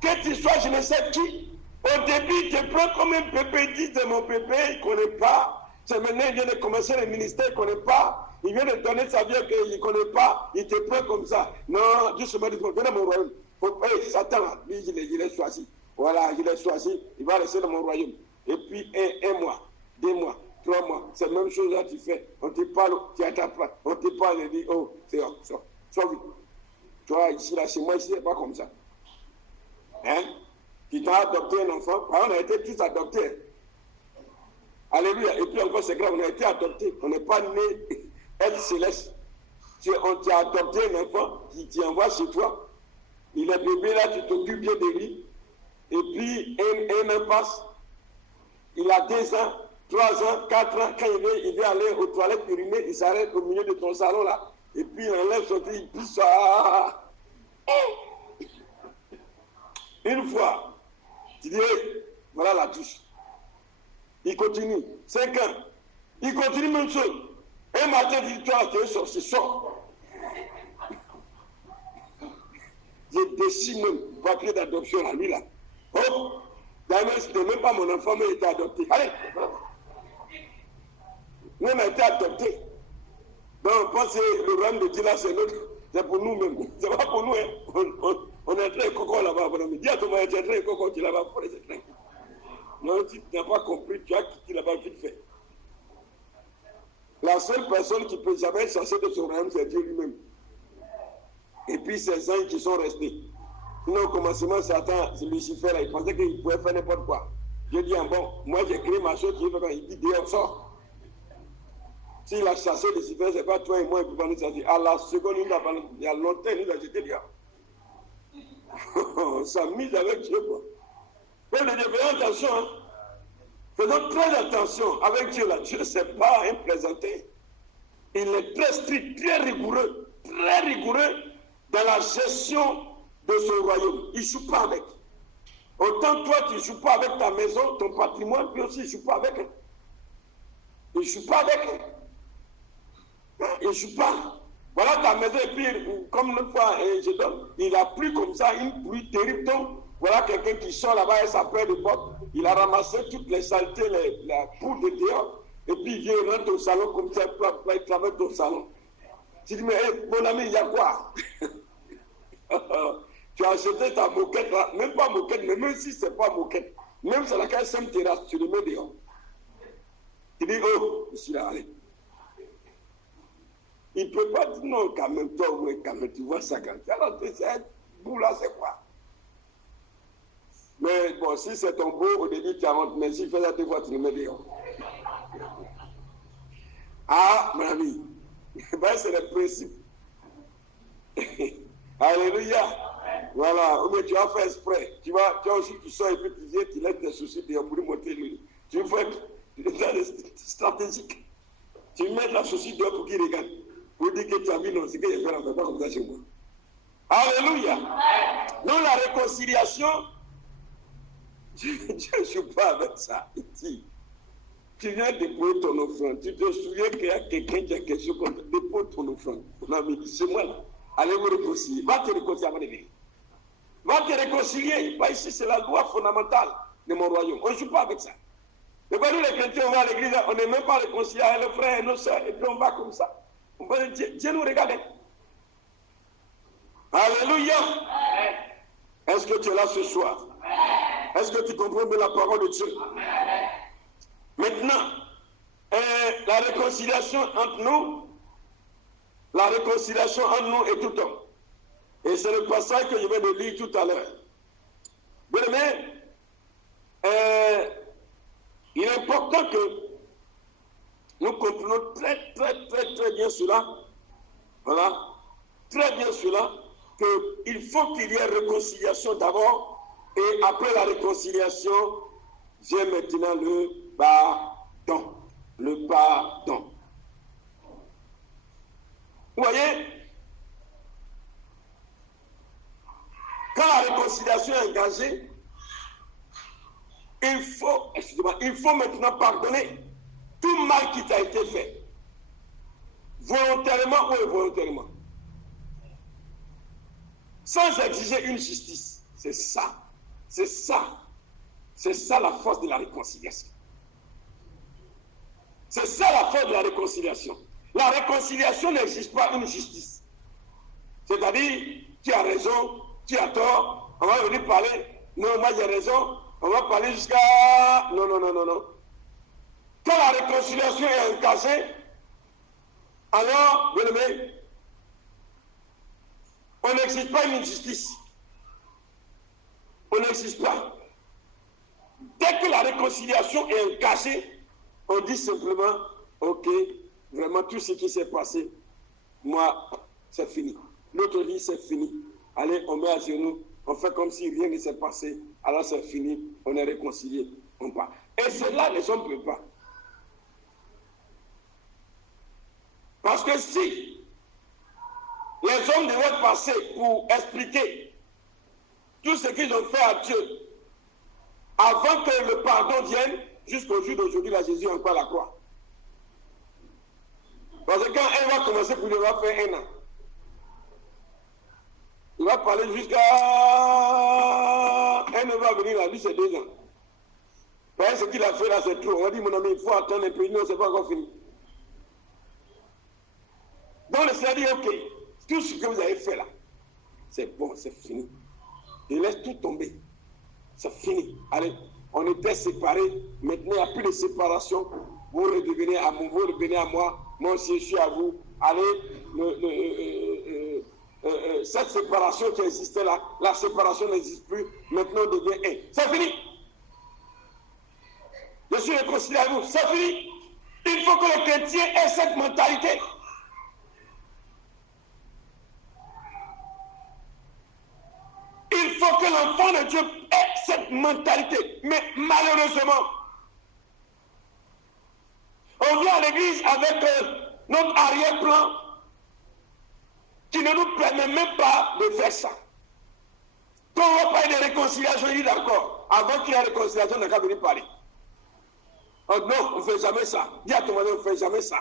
que tu sois je ne sais qui. Au début, il te prend comme un bébé. Il dit, c'est mon bébé, il ne connaît pas. C'est maintenant, il vient de commencer le ministère, il ne connaît pas. Il vient de donner sa vie qu'il ne connaît pas. Il te prend comme ça. Non, Dieu se met dit, viens dans mon royaume. Hey, Satan, lui, il est choisi. Voilà, il est choisi. Il va rester dans mon royaume. Et puis, un mois, 2 mois, 3 mois, c'est la même chose là, tu fais. On te parle, tu n'attends pas. On te parle et dit, oh, c'est ça. Sois vite. Tu vois, ici, là, chez moi, ici, c'est pas comme ça. Hein? Tu t'as adopté un enfant. On a été tous adoptés. Alléluia. Et puis encore, c'est grave, on a été adoptés. On n'est pas né être céleste. On t'a adopté un enfant qui t'envoie chez toi. Il est bébé là, tu t'occupes bien de lui. Et puis, un an passe. Il a 2 ans, 3 ans, 4 ans. Quand il vient aller aux toilettes uriner, il s'arrête au milieu de ton salon là. Et puis, il enlève son truc, il pousse ça. Une fois, tu dis, hey, voilà la touche. Il continue. 5 ans. Il continue même chose. Un matin, il dit, toi, tu es sorti, sors. Je dessine même papier d'adoption à lui là. Oh, d'ailleurs, ce n'était même pas mon enfant, mais il était adopté. Allez, nous on a été adoptés. Donc on pense que le royaume de Dieu là, c'est notre, c'est pour nous-mêmes. C'est pas pour nous, hein. On est très coco là-bas. Dis à ton mari, tu es très coco, tu là-bas, pour les tranquille. Non, tu n'as pas compris, tu as quitté là-bas vite fait. La seule personne qui peut jamais être censée de son royaume, c'est Dieu lui-même. Et puis ces anges qui sont restés. Sinon, au commencement, Satan, c'est Lucifer, là, il pensait qu'il pouvait faire n'importe quoi. Dieu dit, bon, moi j'ai créé ma chose, il dit, dehors, sort. S'il a chassé Lucifer, c'est pas toi et moi, il ne peut pas nous chasser. À la seconde, il y a longtemps, il nous a jeté dehors. On s'amuse avec Dieu, quoi. Mais faisons attention, hein. Faisons très attention avec Dieu, là. Dieu ne sait pas hein, présenter. Il est très strict, très rigoureux. très rigoureux dans la gestion de son royaume. Il ne joue pas avec. Autant toi, tu ne joues pas avec ta maison, ton patrimoine, puis aussi, il ne joue pas avec. Il ne joue pas avec. Il ne joue pas. Voilà ta maison, et puis, comme une fois, je donne, il a plu comme ça, une pluie terrible. Donc, voilà quelqu'un qui sort là-bas et sa paire de bottes. Il a ramassé toutes les saletés, la poudre de dehors, et puis il vient, il rentre au salon comme ça, il traverse ton salon. Tu dis, mais mon ami, il y a quoi? Tu as acheté ta moquette là, même pas moquette, mais même si c'est pas moquette, même c'est la quatrième terrasse, tu le mets dehors. Tu dis, oh, je suis là, allez. Il ne peut pas dire non, quand même, toi, oui, quand même, tu vois ça quand même. Alors, c'est bout là, c'est quoi? Mais bon, si c'est ton beau, au début, tu as honte, mais s'il fait ça deux fois, tu le mets dehors. Ah, mon ami, ben, c'est le principe. Alléluia. Voilà, mais tu as fait exprès. Tu vois aussi, tu sors et puis tu viens, tu laisses tes soucis dehors pour lui monter lui. Tu fais stratégique. Tu mets la souci dehors pour qu'il regarde. Pour dire que tu as vu, non, c'est que je fais la pas comme ça chez moi. Alléluia. Donc la réconciliation, je ne joue pas avec ça. Tu viens déposer ton offrande. Tu te souviens qu'il y a quelqu'un qui a quelque chose contre toi. Dépose ton offrande. On a mis, c'est moi là. Allez vous réconcilier. Va te réconcilier avant de venir. Va te réconcilier. Bah, ici, c'est la loi fondamentale de mon royaume. On ne joue pas avec ça. Mais quand nous, les chrétiens, on va à l'église, on n'est même pas réconciliés avec nos frères et nos soeurs, et puis on va comme ça. On va dire, Dieu nous regarde. Alléluia. Est-ce que tu es là ce soir? Est-ce que tu comprends bien la parole de Dieu? Maintenant, la réconciliation entre nous, est tout homme. Et c'est le passage que je vais de lire tout à l'heure. Bien aimé, il est important que nous comprenons très bien cela. Voilà, très bien cela, qu'il faut qu'il y ait réconciliation d'abord, et après la réconciliation, vient maintenant le pardon. Le pardon. Vous voyez, quand la réconciliation est engagée, il faut maintenant pardonner tout mal qui t'a été fait, volontairement ou involontairement, sans exiger une justice. C'est ça la force de la réconciliation. C'est ça la force de la réconciliation. La réconciliation n'exige pas une justice. C'est-à-dire, tu as raison, tu as tort, on va venir parler, non, moi j'ai raison, on va parler jusqu'à... Non. Quand la réconciliation est engagée, alors, bien aimé, on n'exige pas une justice. On n'exige pas. Dès que la réconciliation est engagée, on dit simplement, ok, vraiment tout ce qui s'est passé, moi, c'est fini. L'autre dit, c'est fini. Allez, on met à genoux, on fait comme si rien ne s'est passé, alors c'est fini, on est réconcilié, on part. Et c'est là les hommes ne peuvent pas. Parce que si les hommes devaient passer pour expliquer tout ce qu'ils ont fait à Dieu avant que le pardon vienne, jusqu'au jour d'aujourd'hui, là, Jésus est encore à la croix. Parce que quand elle va commencer, il va faire 1 an. Il va parler jusqu'à... Elle ne va venir à lui, c'est 2 ans. Parce que ce qu'il a fait là, c'est trop. On va dire, mon ami, il faut attendre un peu. Non, c'est pas encore fini. Donc le Seigneur dit, ok, tout ce que vous avez fait là, c'est bon, c'est fini. Il laisse tout tomber. C'est fini. Allez, on était séparés. Maintenant, il n'y a plus de séparation. Vous revenez à moi. Moi aussi, je suis à vous. Allez, cette séparation qui existait là, la séparation n'existe plus. Maintenant, on devient un. C'est fini. Je suis réconcilié à vous. C'est fini. Il faut que le chrétien ait cette mentalité. Il faut que l'enfant de Dieu ait cette mentalité. Mais malheureusement, on vient à l'église avec notre arrière-plan. ne nous permet même pas de faire ça. Quand on va parler de réconciliation, il dit d'accord. Avant qu'il y ait réconciliation, on n'a qu'à venir parler. Oh non, on ne fait jamais ça. Dis à ton mari, on ne fait jamais ça.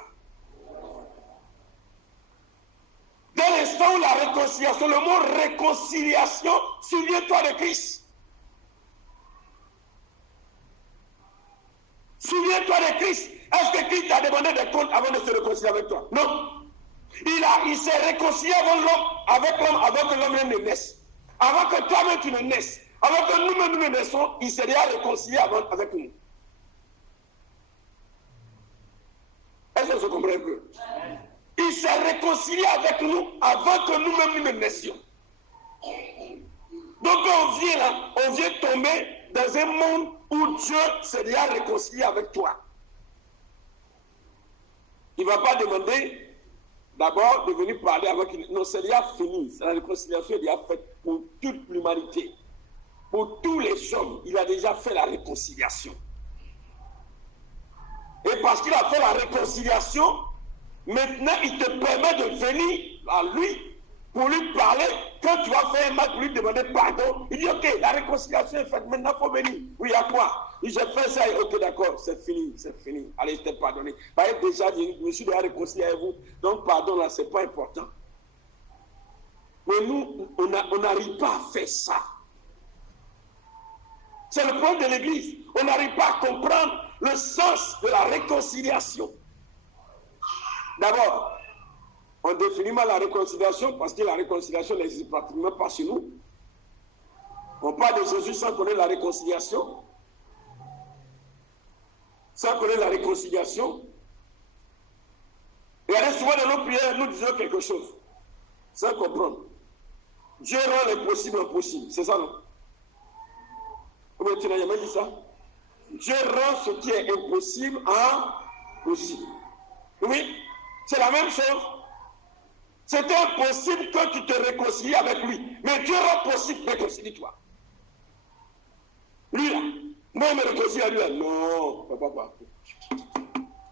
Dans l'instant où la réconciliation, le mot réconciliation, souviens-toi de Christ. Souviens-toi de Christ. Est-ce que Christ t'a demandé des comptes avant de se réconcilier avec toi? Non. Il s'est réconcilié avec l'homme avant que l'homme ne naisse. Avant que toi-même tu ne naisses. Avant que nous-mêmes nous ne naissons, il s'est déjà réconcilié avec nous. Est-ce que je comprends un peu? Il s'est réconcilié avec nous avant que nous-mêmes nous ne naissions. Donc on vient là, on vient tomber dans un monde où Dieu s'est déjà réconcilié avec toi. Il ne va pas demander d'abord de venir parler avec une... Non, c'est déjà fini. La réconciliation est déjà faite pour toute l'humanité. Pour tous les hommes, il a déjà fait la réconciliation. Et parce qu'il a fait la réconciliation, maintenant il te permet de venir à lui pour lui parler. Quand tu vas faire un mal pour lui demander pardon, il dit ok, la réconciliation est faite, maintenant il faut venir. Oui, à quoi? Il dit j'ai fait ça, et ok d'accord, c'est fini, c'est fini. Allez, je t'ai pardonné. Déjà, je me suis déjà réconcilié avec vous, donc pardon là, c'est pas important. Mais nous, on n'arrive pas à faire ça. C'est le problème de l'Église. On n'arrive pas à comprendre le sens de la réconciliation. D'abord, on définit mal la réconciliation parce que la réconciliation n'existe pratiquement pas chez nous. On parle de Jésus sans connaître la réconciliation. Sans connaître la réconciliation. Regardez, souvent dans nos prières, nous disons quelque chose sans comprendre. Dieu rend l'impossible impossible. C'est ça, non? Comment tu n'as jamais dit ça? Dieu rend ce qui est impossible en possible. Oui, c'est la même chose. C'était impossible que tu te réconcilies avec lui. Mais Dieu rend possible, réconcilie-toi. Lui là, moi je me réconcilie à lui là. Non, papa.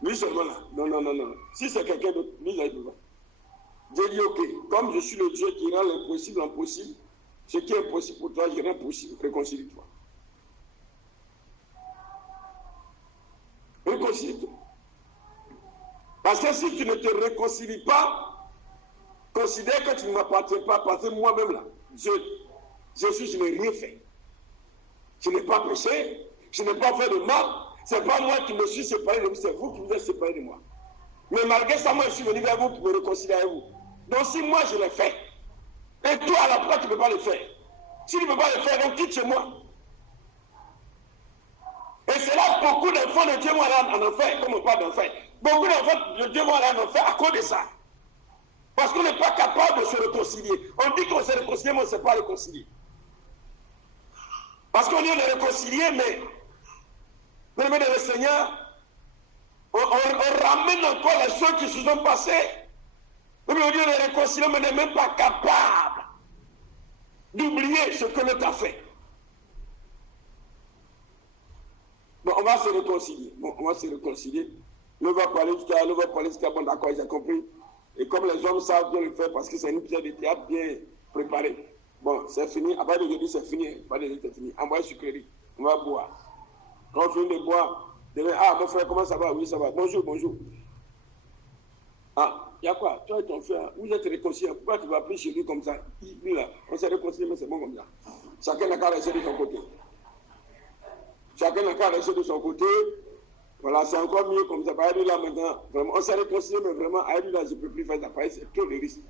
Lui seulement là. Non. Si c'est quelqu'un d'autre, lui là, il peut pas. Dieu dit ok, comme je suis le Dieu qui rend l'impossible en possible, ce qui est impossible pour toi, je rends possible. Réconcilie-toi. Réconcilie-toi. Parce que si tu ne te réconcilies pas, considère que tu ne m'appartiens pas, parce que moi-même là, Jésus, je n'ai rien fait. Je n'ai pas péché, je n'ai pas fait de mal. Ce n'est pas moi qui me suis séparé de vous, c'est vous qui vous êtes séparé de moi. Mais malgré ça, moi je suis venu vers vous pour me réconcilier avec vous. Donc si moi je l'ai fait, et toi à la fois tu ne peux pas le faire. Si tu ne peux pas le faire, donc quitte chez moi. Et c'est là que beaucoup d'enfants de Dieu vont aller en enfer, comme on parle d'enfer. Beaucoup d'enfants de Dieu vont aller en enfer à cause de ça. Parce qu'on n'est pas capable de se réconcilier. On dit qu'on s'est réconcilié, mais on ne s'est pas réconcilié. Parce qu'on dit qu'on est réconcilié, mais le Seigneur, on ramène encore les choses qui se sont passées. On dit qu'on est réconcilié, mais on n'est même pas capable d'oublier ce que l'autre a fait. Bon, on va se réconcilier. On va parler jusqu'à bon, d'accord, j'ai compris. Et comme les hommes savent bien le faire parce que c'est une pièce de théâtre bien préparée. Bon, c'est fini. Après de jeudi, c'est fini. Pas de jeudi, c'est fini. Envoyez sucrerie. On va boire. Quand on finit de boire, demain, ah, mon frère, comment ça va? Oui, ça va. Bonjour. Ah, il y a quoi? Toi et ton frère, vous êtes réconciliés. Pourquoi tu vas appeler chez lui comme ça? Lui là, on s'est réconcilié, mais c'est bon comme ça. Chacun n'a qu'à rester de son côté. Voilà, c'est encore mieux comme ça. Par exemple, là maintenant, vraiment, on s'est réconcilié, mais vraiment, à lui là, je ne peux plus faire ça. C'est trop de risques.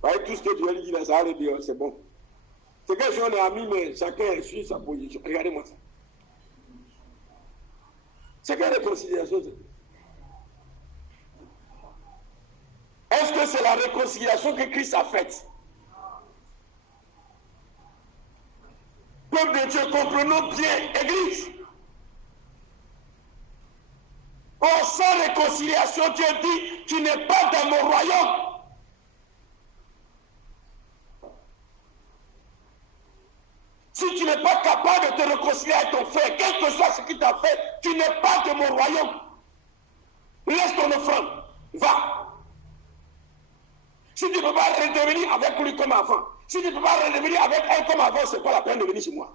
Par exemple, tout ce que tu vas lui dire là, ça va le dire, c'est bon. C'est que si on est amis, mais chacun suit sa position. Regardez-moi ça. C'est quelle réconciliation? Est-ce que c'est la réconciliation que Christ a faite? Peuple de Dieu, comprenons bien, Église. Oh, sans réconciliation, Dieu dit, tu n'es pas dans mon royaume. Si tu n'es pas capable de te réconcilier avec ton frère, quel que soit ce qu'il t'a fait, tu n'es pas de mon royaume. Laisse ton offrande, va. Si tu ne peux pas redevenir avec lui comme avant, si tu ne peux pas redevenir avec elle comme avant, ce n'est pas la peine de venir chez moi.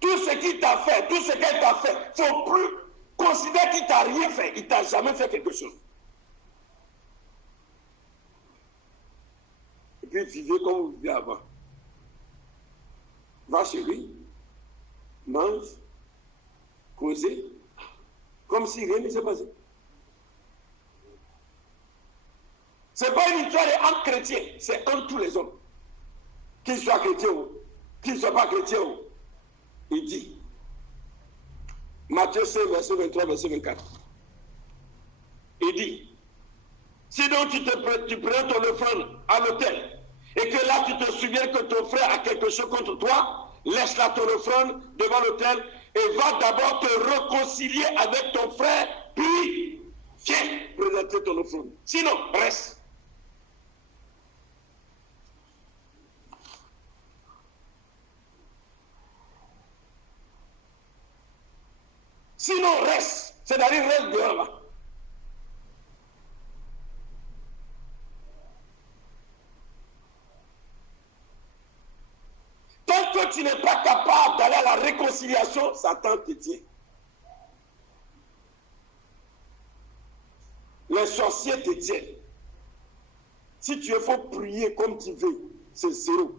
Tout ce qu'il t'a fait, tout ce qu'elle t'a fait, il ne faut plus considérer qu'il ne t'a rien fait. Il ne t'a jamais fait quelque chose. Et puis vivez comme vous viviez avant. Va chez lui, mange, causez, comme si rien ne s'est passé. Ce n'est pas une histoire entre chrétiens, c'est entre tous les hommes. Qu'ils soient chrétiens ou qu'ils ne soient pas chrétiens. Il dit, Matthieu 5, verset 23, verset 24. Il dit, si donc tu prends ton offrande à l'autel, et que là tu te souviens que ton frère a quelque chose contre toi, laisse là ton offrande devant l'autel et va d'abord te réconcilier avec ton frère, puis viens présenter ton offrande. Sinon, reste. Sinon, reste. C'est-à-dire, reste dehors là. Tant que tu n'es pas capable d'aller à la réconciliation, Satan te tient. Les sorciers te tiennent. Si tu veux, faut prier comme tu veux. C'est zéro.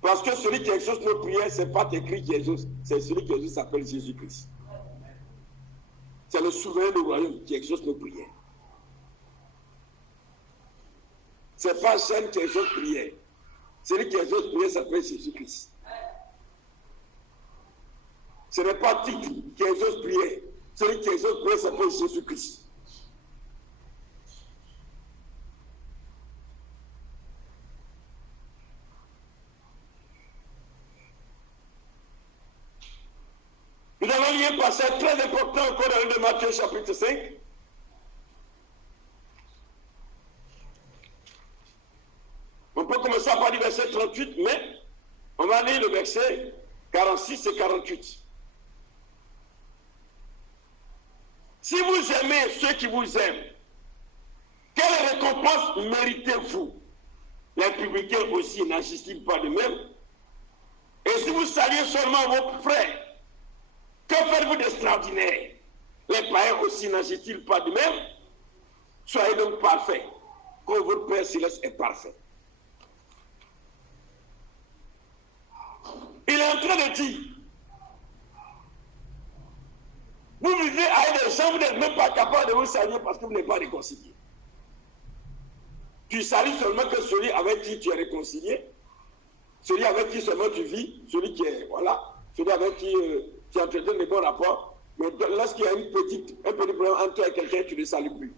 Parce que celui qui exauce nos prières, ce n'est pas tes cris qui exauce, c'est celui qui exauce s'appelle Jésus-Christ. C'est le souverain du royaume qui exauce nos prières. Ce n'est pas Jeanne qui exauce prière. Celui qui exauce prière s'appelle Jésus-Christ. Ce n'est pas Tite qui exauce prière. Celui qui exauce prière s'appelle Jésus-Christ. Nous avons lu un passage très important encore dans le Matthieu chapitre 5. On peut commencer par le verset 38, mais on va lire le verset 46 et 48. Si vous aimez ceux qui vous aiment, quelle récompense méritez-vous? Les publicains aussi n'agissent-ils pas de même? Et si vous saluez seulement vos frères, que faites-vous d'extraordinaire? Les païens aussi n'agissent-ils pas de même? Soyez donc parfaits, comme votre Père céleste est parfait. Il est en train de dire, vous vivez avec des gens, vous n'êtes même pas capable de vous saluer parce que vous n'êtes pas réconcilié. Tu salues seulement que celui avec qui tu es réconcilié, celui avec qui seulement tu vis, celui qui est, voilà, celui avec qui tu entretiens les bons rapports, mais lorsqu'il y a un petit problème entre toi et quelqu'un, tu ne le salues plus.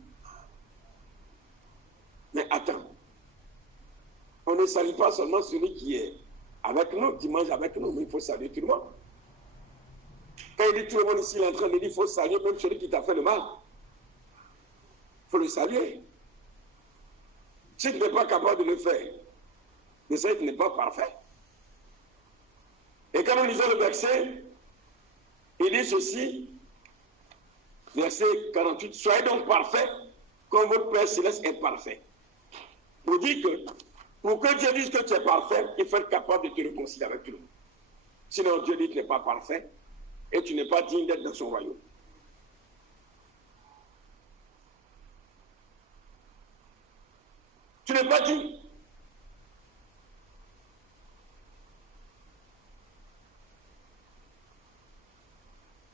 Mais attends, on ne salue pas seulement celui qui est avec nous, qui mange avec nous, mais il faut saluer tout le monde. Quand il dit tout le monde ici, il est en train de dire qu'il faut saluer même celui qui t'a fait le mal. Il faut le saluer. Si tu n'es pas capable de le faire, mais ça, tu n'es pas parfait. Et quand nous lisons le verset, il dit ceci, verset 48, soyez donc parfaits comme votre Père céleste est parfait. Pour dire que, pour que Dieu dise que tu es parfait, il faut être capable de te réconcilier avec tout le monde. Sinon, Dieu dit que tu n'es pas parfait et tu n'es pas digne d'être dans son royaume. Tu n'es pas digne.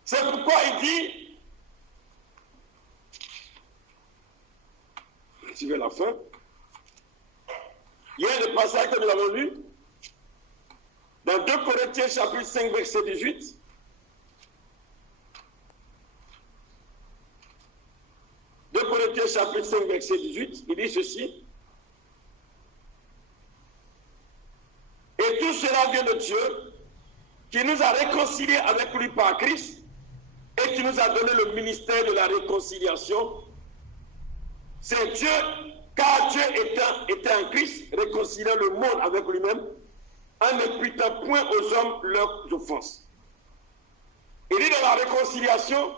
C'est pourquoi il dit, tu veux la fin, il y a le passage que nous avons lu, dans 2 Corinthiens chapitre 5, verset 18, Corinthiens chapitre 5, verset 18, il dit ceci, et tout cela vient de Dieu, qui nous a réconciliés avec lui par Christ, et qui nous a donné le ministère de la réconciliation. C'est Dieu, car Dieu était en Christ, réconciliant le monde avec lui-même, en n'imputant point aux hommes leurs offenses. Il dit dans la réconciliation,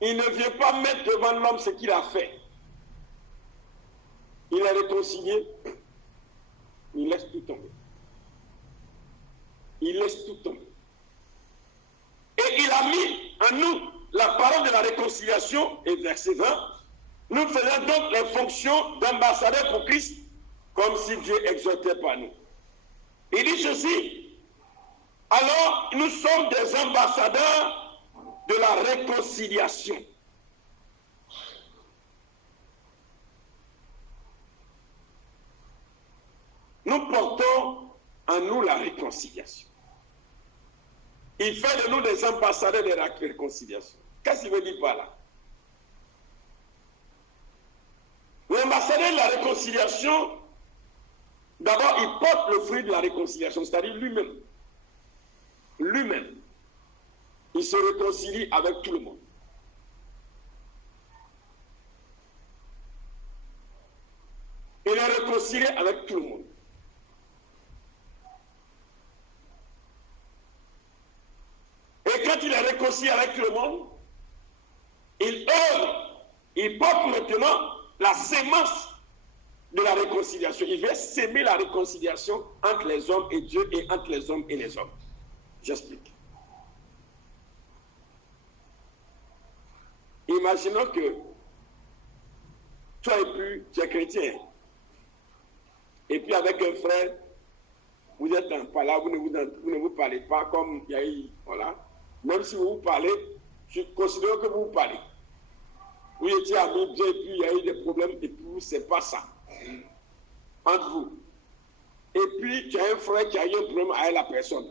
il ne vient pas mettre devant l'homme ce qu'il a fait. Il est réconcilié, il laisse tout tomber. Il laisse tout tomber. Et il a mis en nous la parole de la réconciliation, et verset 20, nous faisons donc les fonctions d'ambassadeurs pour Christ, comme si Dieu exhortait par nous. Il dit ceci, alors nous sommes des ambassadeurs de la réconciliation. Nous portons en nous la réconciliation. Il fait de nous des ambassadeurs de la réconciliation. Qu'est-ce qu'il veut dire par là? L'ambassadeur de la réconciliation, d'abord, il porte le fruit de la réconciliation, c'est-à-dire lui-même. Lui-même. Il se réconcilie avec tout le monde. Il est réconcilié avec tout le monde. Et quand il est réconcilié avec tout le monde, il œuvre, il porte maintenant la sémence de la réconciliation. Il vient s'aimer la réconciliation entre les hommes et Dieu et entre les hommes et les hommes. J'explique. Imaginons que toi et puis tu es chrétien. Et puis avec un frère, vous êtes en palabre, vous ne vous parlez pas comme il y a eu, voilà. Même si vous vous parlez, je considère que vous vous parlez. Vous étiez amis bien et puis il y a eu des problèmes et puis c'est pas ça. Entre vous. Et puis tu as un frère qui a eu un problème avec la personne.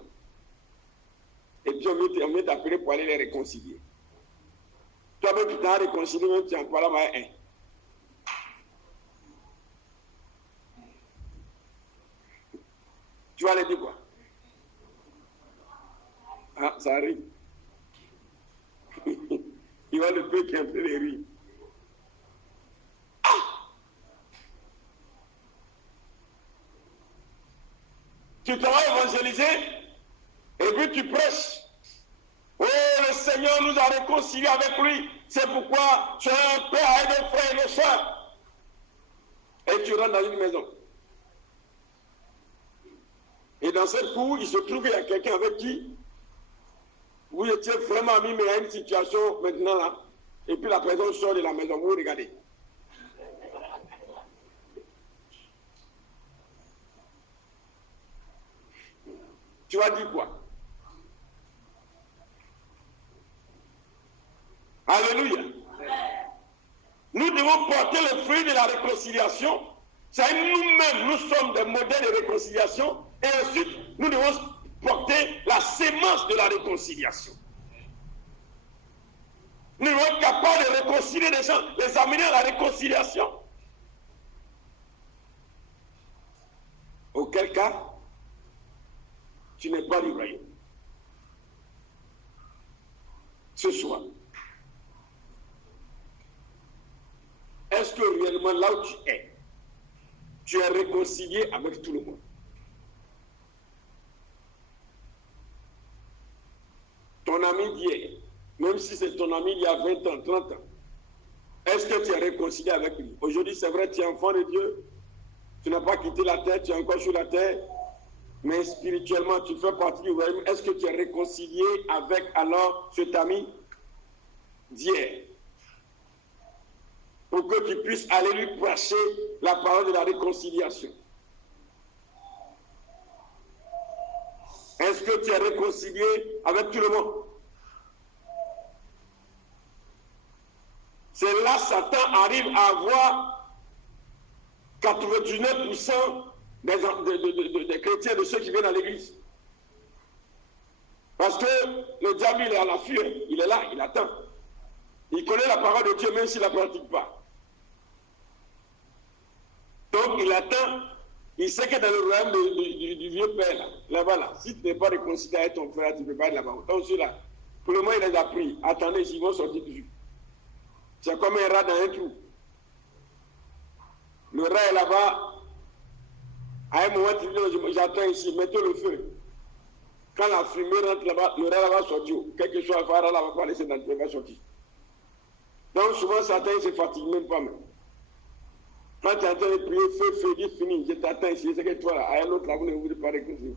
Et puis on vient t'appeler pour aller les réconcilier. Toi-même tu t'as réconcilié, même tu es en palabre avec un. Tu vas aller dire quoi? Ah, ça arrive. Il va le faire qui est un peu de rire. Ah! Tu te vas évangéliser et puis tu prêches. Oh, le Seigneur nous a réconciliés avec lui. C'est pourquoi tu as un père et des frères et des soeurs. Et tu rentres dans une maison. Et dans cette cour, il se trouve qu'il y a quelqu'un avec qui vous étiez vraiment amis, mais il y a une situation maintenant là. Et puis la personne sort de la maison, vous regardez. Tu vas dire quoi? Alléluia. Nous devons porter le fruit de la réconciliation. C'est nous-mêmes, nous sommes des modèles de réconciliation. Et ensuite, nous devons porter la sémence de la réconciliation. Nous devons être capables de réconcilier les gens, les amener à la réconciliation. Auquel cas, tu n'es pas du royaume. Ce soir, est-ce que réellement là où tu es réconcilié avec tout le monde? Ton ami d'hier, même si c'est ton ami il y a 20 ans, 30 ans, est-ce que tu es réconcilié avec lui? Aujourd'hui, c'est vrai, tu es enfant de Dieu, tu n'as pas quitté la terre, tu es encore sur la terre, mais spirituellement, tu fais partie du royaume. Est-ce que tu es réconcilié avec alors cet ami d'hier? Pour que tu puisses aller lui prêcher la parole de la réconciliation. Est-ce que tu es réconcilié avec tout le monde? C'est là que Satan arrive à avoir 99% des chrétiens, de ceux qui viennent à l'église. Parce que le diable, il est à l'affût, il est là, il attend. Il connaît la parole de Dieu même s'il ne la pratique pas. Donc il attend, il sait que dans le royaume du vieux père, là-bas, là, si tu n'es pas réconcilié avec ton frère, tu ne peux pas être là-bas. Donc celui-là, pour le moment, il les a pris. Attendez, ils vont sortir toujours. C'est comme un rat dans un trou. Le rat est là-bas, À un moment, tu dis, j'attends ici, mettez le feu. Quand la fumée rentre là-bas, le rat va sortir. Quel que soit le phare, là, va pas laisser dans le va sortir. Donc souvent, certains se fatiguent même pas même. Quand tu es en train de prier, feu, dis fini, je t'attends ici, c'est que toi là, à l'autre là, vous ne voulez pas réconcilier.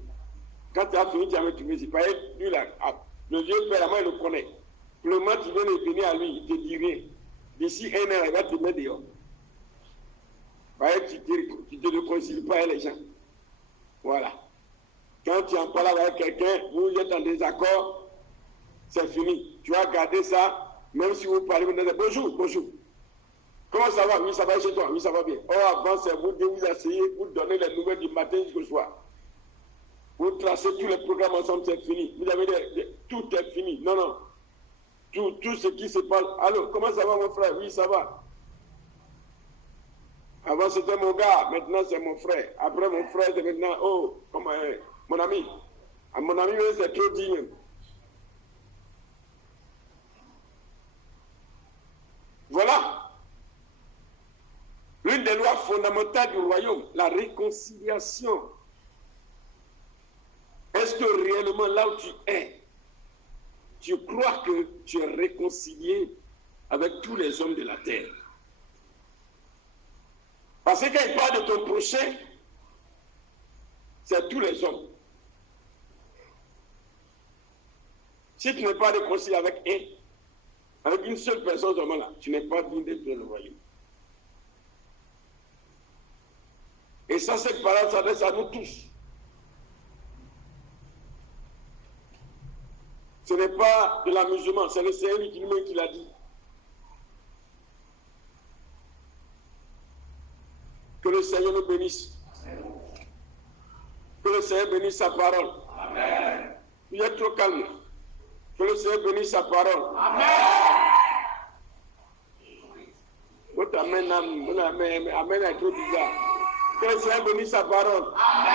Quand tu as fini, tu as mis ici. Par exemple, lui là, le vieux père, moi, il le connaît. Le moment tu viens de venir à lui, il ne te dit rien. D'ici 1 an, il va te mettre dehors. Par exemple, tu ne te réconcilies pas avec les gens. Voilà. Quand tu en parles avec quelqu'un, vous êtes en désaccord, c'est fini. Tu vas garder ça, même si vous parlez, vous dites bonjour, bonjour. Comment ça va? Oui, ça va chez toi. Oui, ça va bien. Oh, avant, c'est vous de vous asseyez, vous donnez les nouvelles du matin jusqu'au soir. Vous tracez tous les programmes ensemble, c'est fini. Vous avez tout est fini. Non, non. Tout ce qui se passe. Allô, comment ça va mon frère? Oui, ça va. Avant c'était mon gars, maintenant c'est mon frère. Après mon frère, c'est maintenant, oh, comment mon ami. À mon ami, c'est trop dit même. Voilà. L'une des lois fondamentales du royaume, la réconciliation. Est-ce que réellement là où tu es, tu crois que tu es réconcilié avec tous les hommes de la terre? Parce que quand il parle de ton prochain, c'est tous les hommes. Si tu n'es pas réconcilié avec une seule personne seulement là, tu n'es pas digne d'être dans le royaume. Et ça, cette parole s'adresse à nous tous. Ce n'est pas de l'amusement, c'est le Seigneur lui-même qui l'a dit. Que le Seigneur nous bénisse. Que le Seigneur bénisse sa parole. Amen. Vous êtes trop calme. Que le Seigneur bénisse sa parole. Amen. Votre amen, amen est trop bizarre. Que le Seigneur bénisse sa parole. Amen.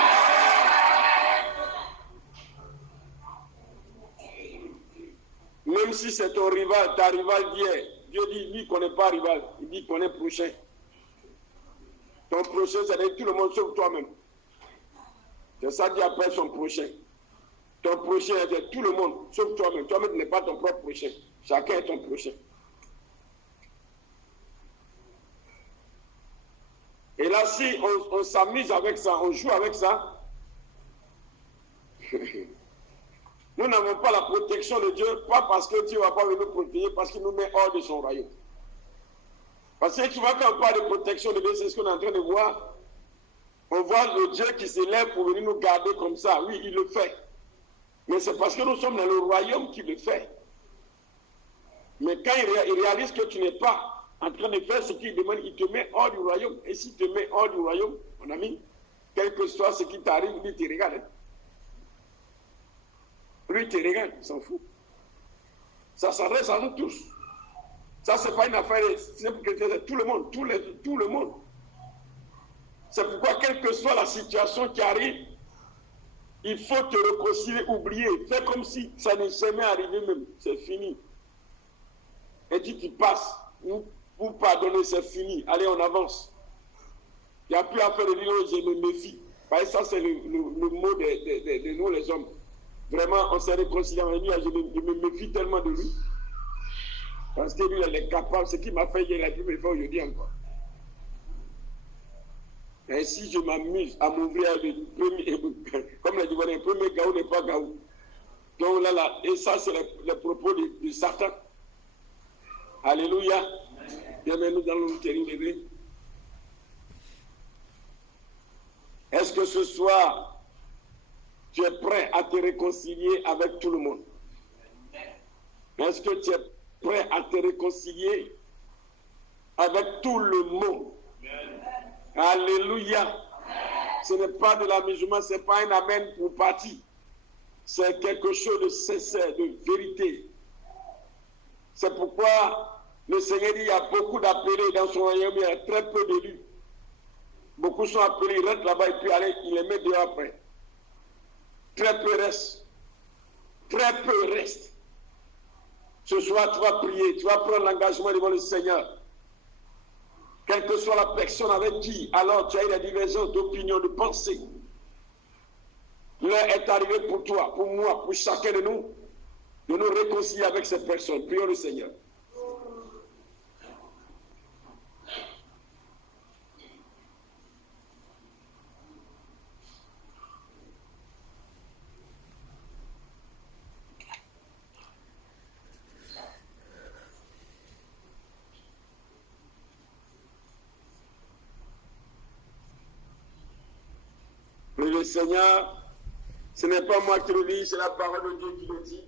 Même si c'est ton rival, ta rival d'hier, Dieu dit, lui, qu'on n'est pas rival, il dit qu'on est prochain. Ton prochain, c'est tout le monde sauf toi-même. C'est ça qu'il appelle son prochain. Ton prochain, c'est tout le monde sauf toi-même. Toi-même, tu n'es pas ton propre prochain. Chacun est ton prochain. Et là, si on s'amuse avec ça, on joue avec ça, nous n'avons pas la protection de Dieu, pas parce que Dieu ne va pas venir nous protéger, parce qu'il nous met hors de son royaume. Parce que tu vois, quand on parle de protection de Dieu, c'est ce qu'on est en train de voir. On voit le Dieu qui s'élève pour venir nous garder comme ça. Oui, il le fait. Mais c'est parce que nous sommes dans le royaume qu'il le fait. Mais quand il réalise que tu n'es pas en train de faire ce qu'il demande, il te met hors du royaume. Et s'il te met hors du royaume, mon ami, quel que soit ce qui t'arrive, lui, te regarde. Hein? Lui, il te regarde, il s'en fout. Ça s'adresse à nous tous. Ça, ce n'est pas une affaire, c'est pour quelqu'un, c'est tout le monde, tout le monde. C'est pourquoi, quelle que soit la situation qui arrive, il faut te réconcilier, oublier, faire comme si ça n'est jamais arrivé même, c'est fini. Et tu passes, ou pardonner, c'est fini, allez, on avance. Il n'y a plus à faire de dire, je me méfie. Parce que ça, c'est le mot de nous, les hommes. Vraiment, on s'est réconcilié avec lui, je me méfie tellement de lui. Parce que lui, il est capable, ce qui m'a fait hier, il a pu me faire aujourd'hui encore. Et si je m'amuse à m'ouvrir le premier, comme l'a dit, le premier gaou n'est pas gaou. Donc là, et ça, c'est le propos de Satan. Alléluia. Demain, nous allons nous tenir. Est-ce que ce soir, tu es prêt à te réconcilier avec tout le monde? Est-ce que tu es prêt à te réconcilier avec tout le monde? Alléluia. Ce n'est pas de l'amusement, ce n'est pas un amen pour partir. C'est quelque chose de sincère, de vérité. C'est pourquoi le Seigneur dit, il y a beaucoup d'appelés dans son royaume, il y a très peu d'élus. Beaucoup sont appelés, ils rentrent là-bas et puis allez, ils les mettent dehors après. Très peu restent. Très peu restent. Ce soir, tu vas prier, tu vas prendre l'engagement devant le Seigneur. Quelle que soit la personne avec qui, alors tu as eu la divergence d'opinion, de pensée. L'heure est arrivée pour toi, pour moi, pour chacun de nous réconcilier avec cette personne. Prions le Seigneur. Le Seigneur, ce n'est pas moi qui le dis, c'est la parole de Dieu qui le dit.